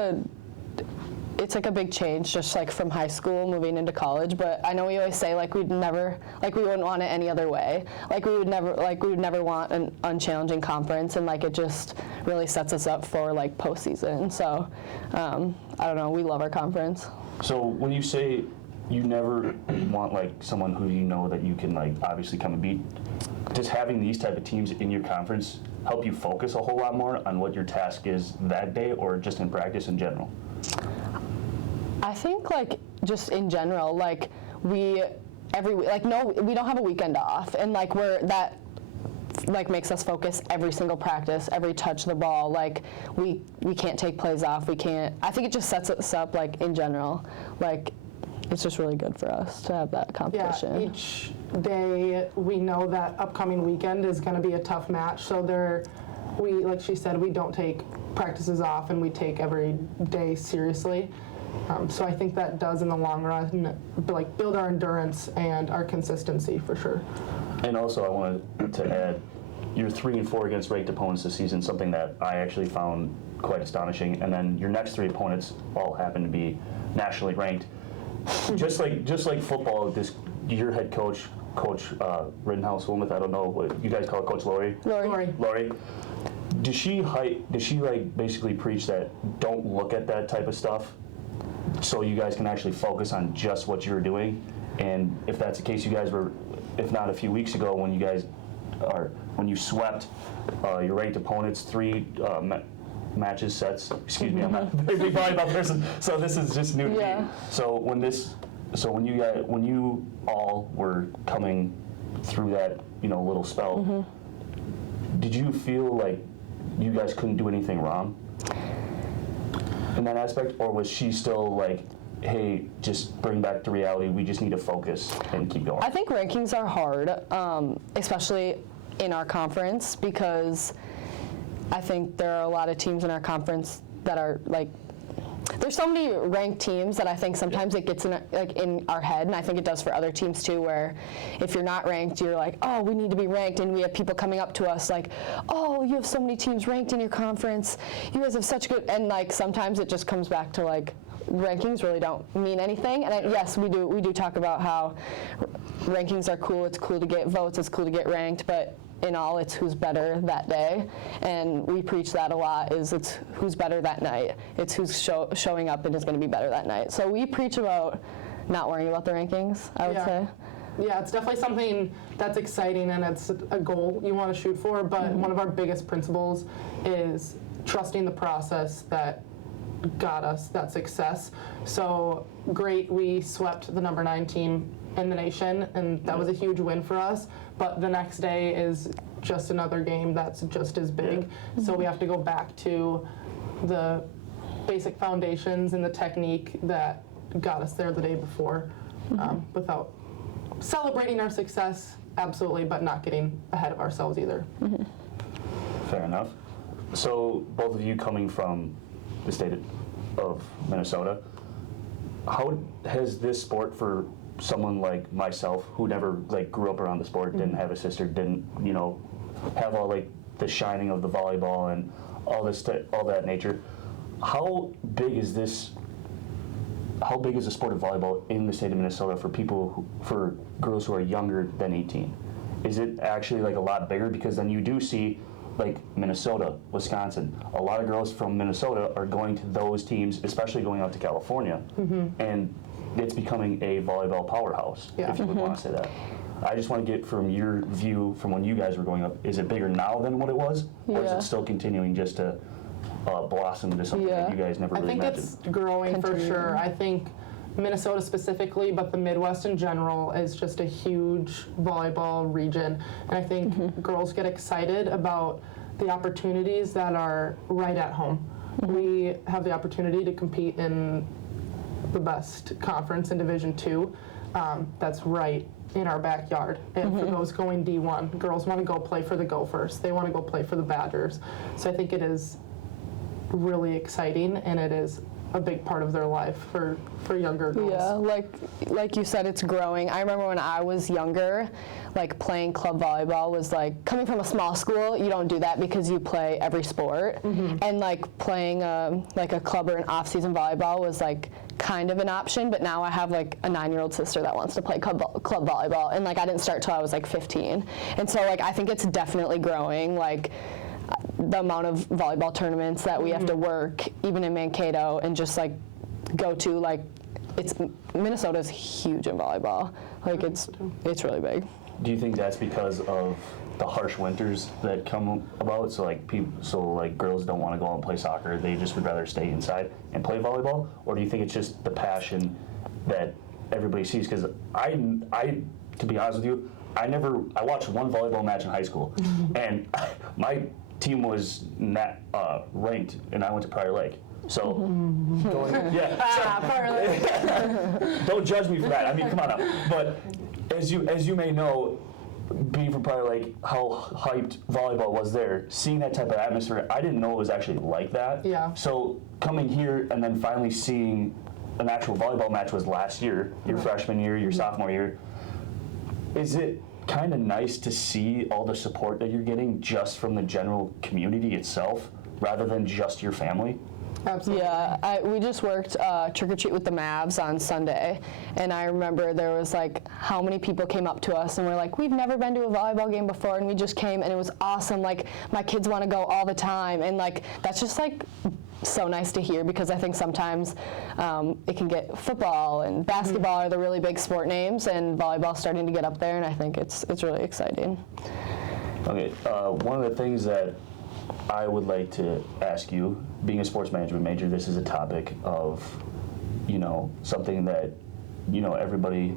like a big change, just like from high school moving into college. But I know we always say we wouldn't want it any other way. We would never want an unchallenging conference, and it just really sets us up for postseason. So I don't know, we love our conference. So when you say you never want someone who you know that you can obviously come and beat, does having these type of teams in your conference help you focus a whole lot more on what your task is that day, or just in practice in general? I think just in general, we don't have a weekend off, and makes us focus every single practice, every touch of the ball. We can't take plays off. We can't. I think it just sets us up in general. It's just really good for us to have that competition. Yeah, each day we know that upcoming weekend is going to be a tough match. So like she said, we don't take practices off, and we take every day seriously. So I think that does in the long run like build our endurance and our consistency for sure. And also I wanted to add, you're 3-4 against ranked opponents this season, something that I actually found quite astonishing. And then your next 3 opponents all happen to be nationally ranked. just like football, your head coach, Coach Rittenhouse Wilmuth, I don't know what you guys call it, Coach Lori. Does she like basically preach that don't look at that type of stuff, so you guys can actually focus on just what you're doing? And if that's the case, you guys were, if not a few weeks ago, when you swept your ranked opponents 3 matches, sets. Excuse me, I'm not a very big volleyball person, so this is just new to me. So when you all were coming through that little spell, did you feel like you guys couldn't do anything wrong in that aspect, or was she still like, hey, just bring back to reality, we just need to focus and keep going? I think rankings are hard, especially in our conference, because I think there are a lot of teams in our conference that are like, there's so many ranked teams that I think sometimes it gets in our head, and I think it does for other teams too, where if you're not ranked, you're like, oh, we need to be ranked, and we have people coming up to us like, oh, you have so many teams ranked in your conference, you guys have such good, and like sometimes it just comes back to like, rankings really don't mean anything. And yes, we do talk about how rankings are cool, it's cool to get votes, it's cool to get ranked, but in all, it's who's better that day, and we preach that a lot, is it's who's better that night. It's who's showing up and is going to be better that night. So we preach about not worrying about the rankings, I would say. Yeah, it's definitely something that's exciting, and it's a goal you want to shoot for, but one of our biggest principles is trusting the process that got us that success. So great, we swept the number 9 team in the nation, and that was a huge win for us, but the next day is just another game that's just as big. So we have to go back to the basic foundations and the technique that got us there the day before, without celebrating our success, absolutely, but not getting ahead of ourselves either. Fair enough. So both of you coming from the state of Minnesota, how has this sport, for someone like myself who never like grew up around the sport, didn't have a sister, didn't have all like the shining of the volleyball and all that nature, how big is the sport of volleyball in the state of Minnesota for girls who are younger than 18? Is it actually like a lot bigger? Because then you do see like Minnesota, Wisconsin, a lot of girls from Minnesota are going to those teams, especially going out to California, and it's becoming a volleyball powerhouse, if you would want to say that. I just want to get from your view, from when you guys were growing up, is it bigger now than what it was? Or is it still continuing just to blossom into something that you guys never really imagined? I think it's growing for sure. I think Minnesota specifically, but the Midwest in general, is just a huge volleyball region. And I think girls get excited about the opportunities that are right at home. We have the opportunity to compete in the best conference in Division II. That's right in our backyard. And for those going D1, girls want to go play for the Gophers. They want to go play for the Badgers. So I think it is really exciting, and it is a big part of their life for younger girls. Yeah, like you said, it's growing. I remember when I was younger, like playing club volleyball was like, coming from a small school, you don't do that because you play every sport. And like playing like a club or an off-season volleyball was like kind of an option, but now I have like a 9-year-old sister that wants to play club volleyball, and like I didn't start till I was like 15. And so like I think it's definitely growing, like the amount of volleyball tournaments that we have to work, even in Mankato, and just like go to, like, Minnesota's huge in volleyball. Like it's really big. Do you think that's because of the harsh winters that come about? So like girls don't want to go out and play soccer; they just would rather stay inside and play volleyball. Or do you think it's just the passion that everybody sees? Because I, to be honest with you, I watched one volleyball match in high school, and my team was not ranked, and I went to Prior Lake. So, Prior Lake. Don't judge me for that. I mean, come on now. But as you may know, being from Prior Lake, how hyped volleyball was there, seeing that type of atmosphere, I didn't know it was actually like that. Yeah. So coming here and then finally seeing an actual volleyball match was last year, your freshman year, your sophomore year. Is it kind of nice to see all the support that you're getting just from the general community itself, rather than just your family? Absolutely. Yeah, we just worked trick or treat with the Mavs on Sunday, and I remember there was like how many people came up to us and were like, we've never been to a volleyball game before, and we just came and it was awesome. Like, my kids want to go all the time, and like that's just like so nice to hear, because I think sometimes it can get football and basketball are the really big sport names, and volleyball's starting to get up there, and I think it's really exciting. Okay, one of the things that I would like to ask you, being a sports management major, this is a topic of, something that, everybody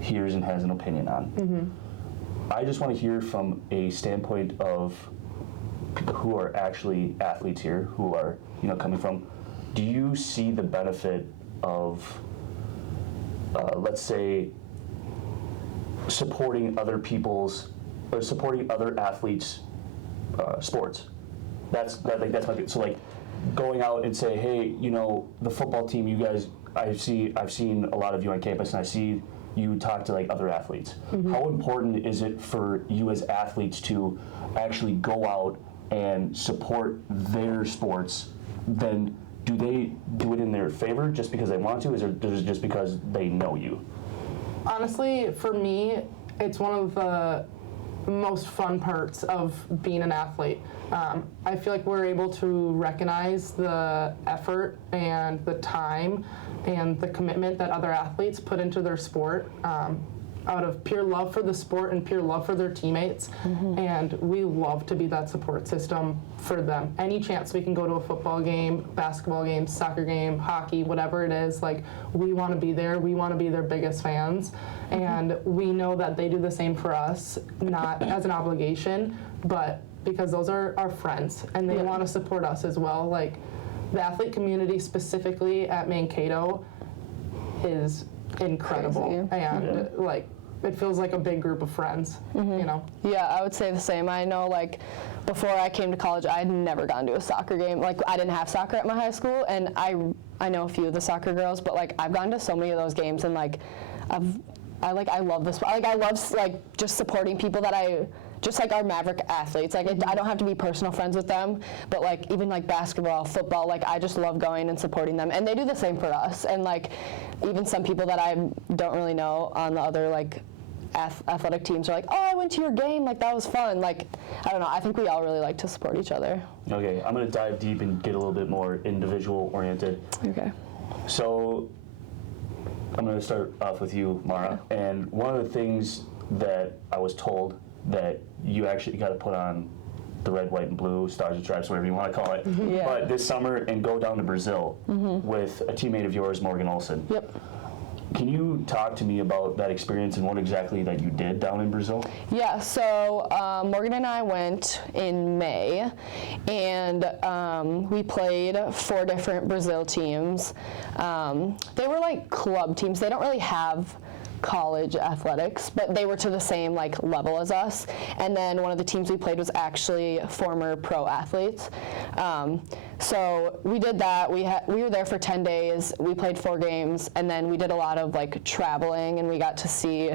hears and has an opinion on. I just want to hear from a standpoint of people who are actually athletes here, who are, coming from, do you see the benefit of, let's say, supporting other people's, or supporting other athletes' sports? That's my, so like going out and say, hey, the football team, you guys, I've seen a lot of you on campus, and I see you talk to like other athletes. How important is it for you as athletes to actually go out and support their sports? Then do they do it in their favor just because they want to, or is it just because they know you? Honestly, for me, it's one of the most fun parts of being an athlete. I feel like we're able to recognize the effort and the time and the commitment that other athletes put into their sport out of pure love for the sport and pure love for their teammates. And we love to be that support system for them. Any chance we can go to a football game, basketball game, soccer game, hockey, whatever it is, like, we want to be there. We want to be their biggest fans. And we know that they do the same for us, not as an obligation, but because those are our friends and they want to support us as well. Like, the athlete community specifically at Mankato is incredible. Crazy. And like, it feels like a big group of friends, Yeah, I would say the same. I know, like, before I came to college, I had never gone to a soccer game. Like, I didn't have soccer at my high school, and I know a few of the soccer girls, but like, I've gone to so many of those games, and like, I love this. Like, I love like just supporting people that just like our Maverick athletes. Like, I don't have to be personal friends with them, but like, even like basketball, football, like, I just love going and supporting them, and they do the same for us. And like, even some people that I don't really know on the other like athletic teams are like, oh, I went to your game, like, that was fun. Like, I don't know, I think we all really like to support each other. Okay, I'm going to dive deep and get a little bit more individual oriented. Okay. So I'm going to start off with you, Mara. Okay. And one of the things that I was told that you actually got to put on the red, white, and blue, stars and stripes, whatever you want to call it, Yeah. but this summer and go down to Brazil with a teammate of yours, Morgan Olson. Yep. Can you talk to me about that experience and what exactly that you did down in Brazil? Yeah, so Morgan and I went in May, and we played 4 different Brazil teams. They were like club teams. They don't really have college athletics, but they were to the same like level as us. And then one of the teams we played was actually former pro athletes. So we did that. We were there for 10 days. We played 4 games, and then we did a lot of like traveling, and we got to see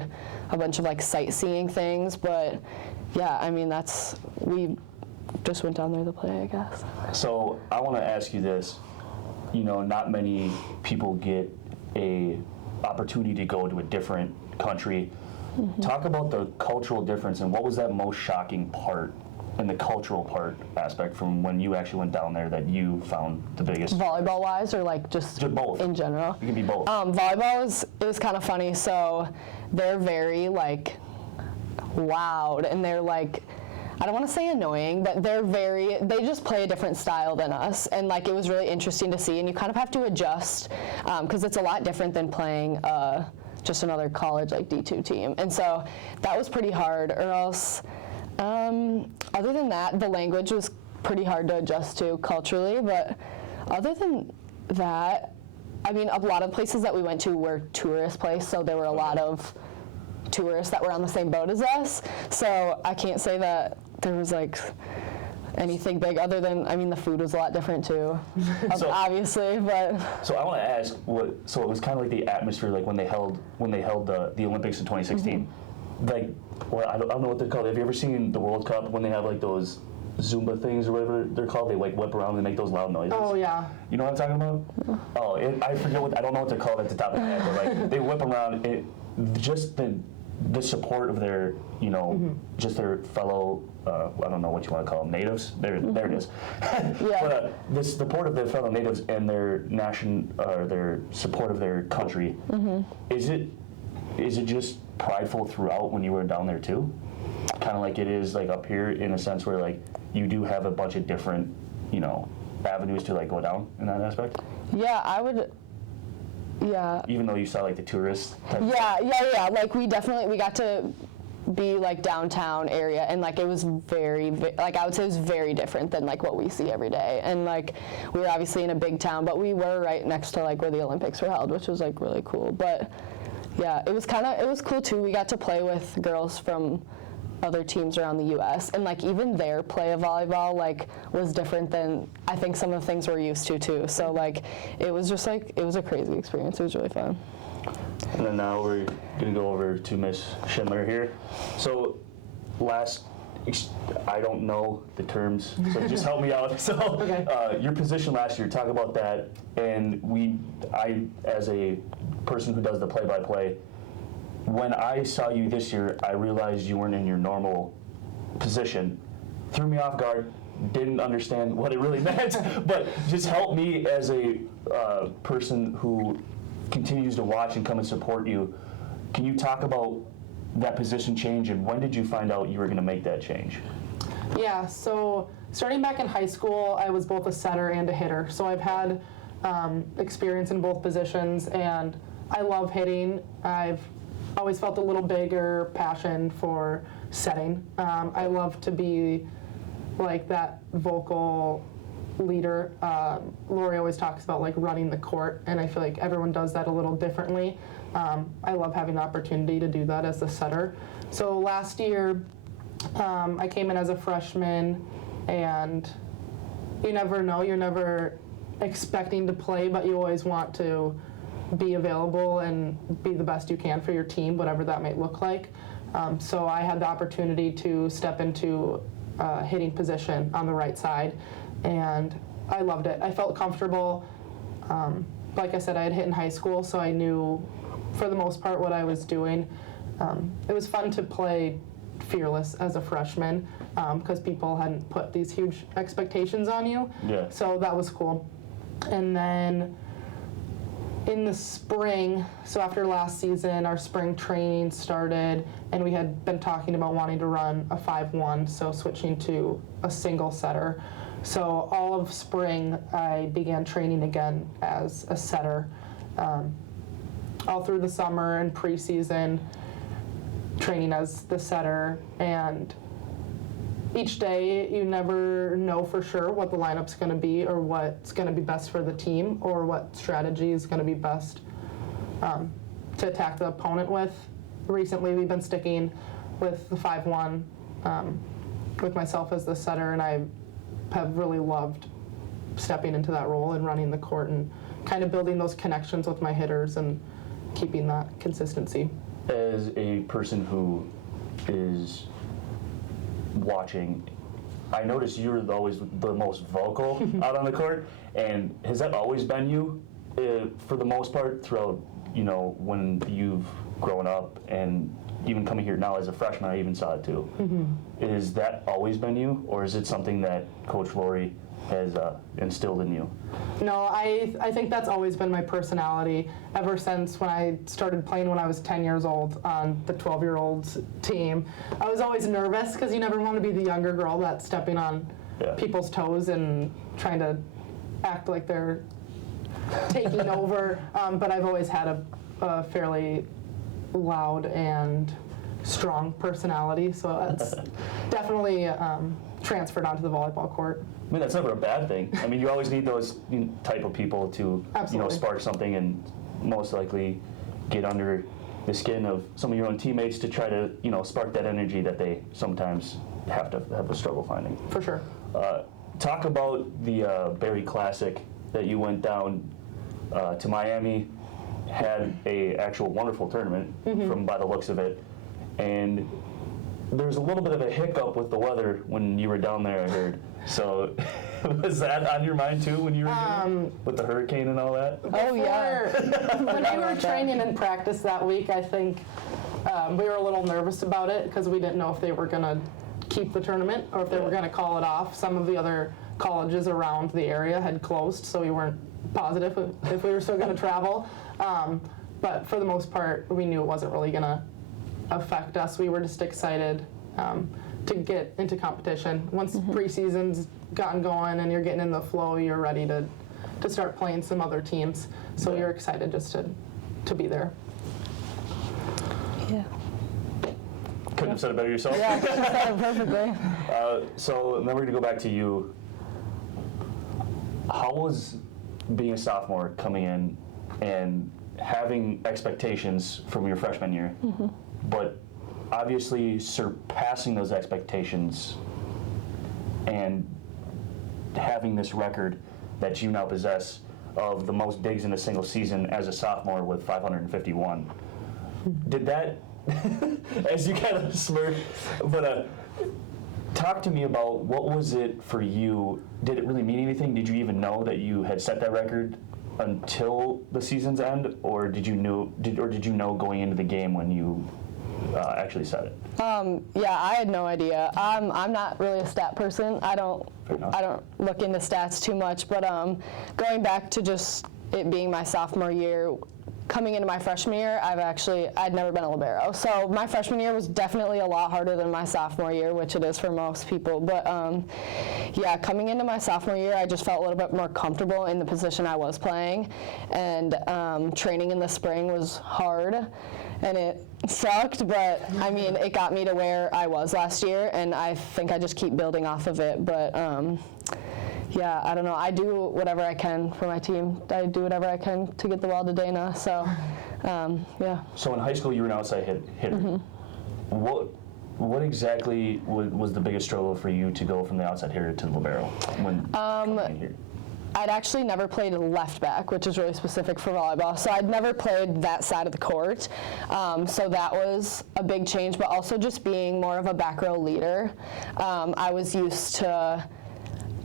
a bunch of like sightseeing things. But yeah, I mean, we just went down there to play, I guess. So I want to ask you this. Not many people get a opportunity to go to a different country. Talk about the cultural difference, and what was that most shocking part in the cultural part aspect from when you actually went down there that you found the biggest? Volleyball wise, or like just both in general? It can be both. Volleyball it was kind of funny. So they're very like loud, and they're like, I don't want to say annoying, but they just play a different style than us, and like, it was really interesting to see, and you kind of have to adjust because it's a lot different than playing just another college like D2 team, and so that was pretty hard. Or else, other than that, the language was pretty hard to adjust to culturally, but other than that, I mean, a lot of places that we went to were tourist places, so there were a lot of tourists that were on the same boat as us, so I can't say that there was like anything big other than, I mean, the food was a lot different too, obviously, but. So I want to ask, so it was kind of like the atmosphere, like when they held the Olympics in 2016. Like, well, I don't know what they're called. Have you ever seen the World Cup when they have like those Zumba things or whatever they're called? They like whip around and make those loud noises. Oh yeah. You know what I'm talking about? Oh, I forget I don't know what they're called at the top of my head, but like they whip around. Just the support of their, just their fellow, I don't know what you want to call them, natives. There it is. Yeah. But the support of their fellow natives and their their support of their country. Is it just prideful throughout when you were down there too? Kind of like it is like up here in a sense where like you do have a bunch of different, avenues to like go down in that aspect. Yeah, I would. Yeah. Even though you saw like the tourists. Yeah. Like we got to be like downtown area, and like it was very, like I would say it was very different than like what we see every day. And like we were obviously in a big town, but we were right next to like where the Olympics were held, which was like really cool. But yeah, it was cool too. We got to play with girls from other teams around the U.S. and like even their play of volleyball like was different than I think some of the things we're used to too. So like it was just like it was a crazy experience. It was really fun. And then now we're gonna go over to Miss Schindler here. So I don't know the terms, so just help me out. So Okay. Your position last year, talk about that. And I as a person who does the play-by-play, when I saw you this year, I realized you weren't in your normal position. Threw me off guard, didn't understand what it really meant, but just help me as a person who continues to watch and come and support you. Can you talk about that position change, and when did you find out you were going to make that change? Yeah, so starting back in high school, I was both a setter and a hitter. So I've had experience in both positions, and I love hitting. I've always felt a little bigger passion for setting. I love to be like that vocal leader. Lori always talks about like running the court, and I feel like everyone does that a little differently. I love having the opportunity to do that as a setter. So last year, I came in as a freshman, and you never know, you're never expecting to play, but you always want to be available and be the best you can for your team, whatever that might look like. So I had the opportunity to step into a hitting position on the right side, and I loved it. I felt comfortable. Like I said, I had hit in high school, so I knew for the most part what I was doing. It was fun to play fearless as a freshman because people hadn't put these huge expectations on you. Yeah. So that was cool. And then in the spring, so after last season, our spring training started, and we had been talking about wanting to run a 5-1, so switching to a single setter. So all of spring, I began training again as a setter. All through the summer and preseason, training as the setter, and each day you never know for sure what the lineup's going to be or what's going to be best for the team or what strategy is going to be best to attack the opponent with. Recently we've been sticking with the 5-1 with myself as the setter, and I have really loved stepping into that role and running the court and kind of building those connections with my hitters and keeping that consistency. As a person who is watching, I noticed you were always the most vocal out on the court, and has that always been you for the most part throughout, when you've grown up, and even coming here now as a freshman, I even saw it too. Is that always been you, or is it something that Coach Lori has instilled in you? No, I think that's always been my personality ever since when I started playing when I was 10 years old on the 12-year-olds team. I was always nervous because you never want to be the younger girl that's stepping on people's toes and trying to act like they're taking over. But I've always had a fairly loud and strong personality, so that's definitely transferred onto the volleyball court. I mean, that's never a bad thing. I mean, you always need those type of people to, Absolutely. Spark something and most likely get under the skin of some of your own teammates to try to, spark that energy that they sometimes have a struggle finding. For sure. Talk about the Berry Classic that you went down to Miami, had a actual wonderful tournament from by the looks of it, and there's a little bit of a hiccup with the weather when you were down there, I heard. So was that on your mind too when you were with the hurricane and all that? Oh yeah. When we were training and practice that week, I think we were a little nervous about it because we didn't know if they were going to keep the tournament or if they were going to call it off. Some of the other colleges around the area had closed, so we weren't positive if we were still going to travel. But for the most part, we knew it wasn't really going to affect us. We were just excited to get into competition. Once preseason's gotten going and you're getting in the flow, you're ready to start playing some other teams. So you're excited just to be there. Yeah. Couldn't have said it better yourself. Yeah, I couldn't have said it perfectly. So then we're going to go back to you. How was being a sophomore coming in and having expectations from your freshman year, but obviously surpassing those expectations and having this record that you now possess of the most digs in a single season as a sophomore with 551? Did that, as you kind of smirk, but talk to me about what was it for you? Did it really mean anything? Did you even know that you had set that record until the season's end, or did you know going into the game when you actually set it? Yeah, I had no idea. I'm not really a stat person. I don't look into stats too much, but going back to just it being my sophomore year, coming into my freshman year, I'd never been a libero. So my freshman year was definitely a lot harder than my sophomore year, which it is for most people. But yeah, coming into my sophomore year, I just felt a little bit more comfortable in the position I was playing. And training in the spring was hard, and it sucked, but I mean, it got me to where I was last year, and I think I just keep building off of it. But yeah, I don't know. I do whatever I can for my team. I do whatever I can to get the ball to Dana. So, yeah. So in high school, you were an outside hitter. What exactly was the biggest struggle for you to go from the outside hitter to the libero when coming in here? I'd actually never played left back, which is really specific for volleyball. So I'd never played that side of the court. So that was a big change, but also just being more of a back row leader. I was used to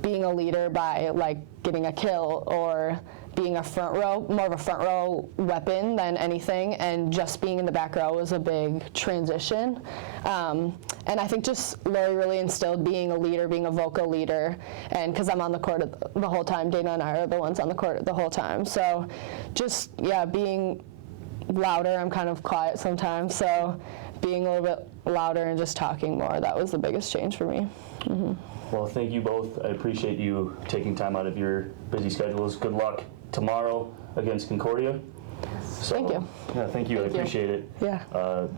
being a leader by like getting a kill or being a front row, more of a front row weapon than anything, and just being in the back row was a big transition. And I think just Lori really instilled being a leader, being a vocal leader, and because I'm on the court the whole time, Dana and I are the ones on the court the whole time. So just, yeah, being louder. I'm kind of quiet sometimes, so being a little bit louder and just talking more, that was the biggest change for me. Well, thank you both. I appreciate you taking time out of your busy schedules. Good luck tomorrow against Concordia. So, Thank you. Yeah, thank you. I appreciate it. Yeah.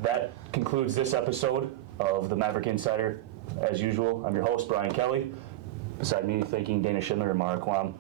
That concludes this episode of the Maverick Insider. As usual, I'm your host, Brian Kelly. Beside me, thanking Dana Schindler and Mara Kwam.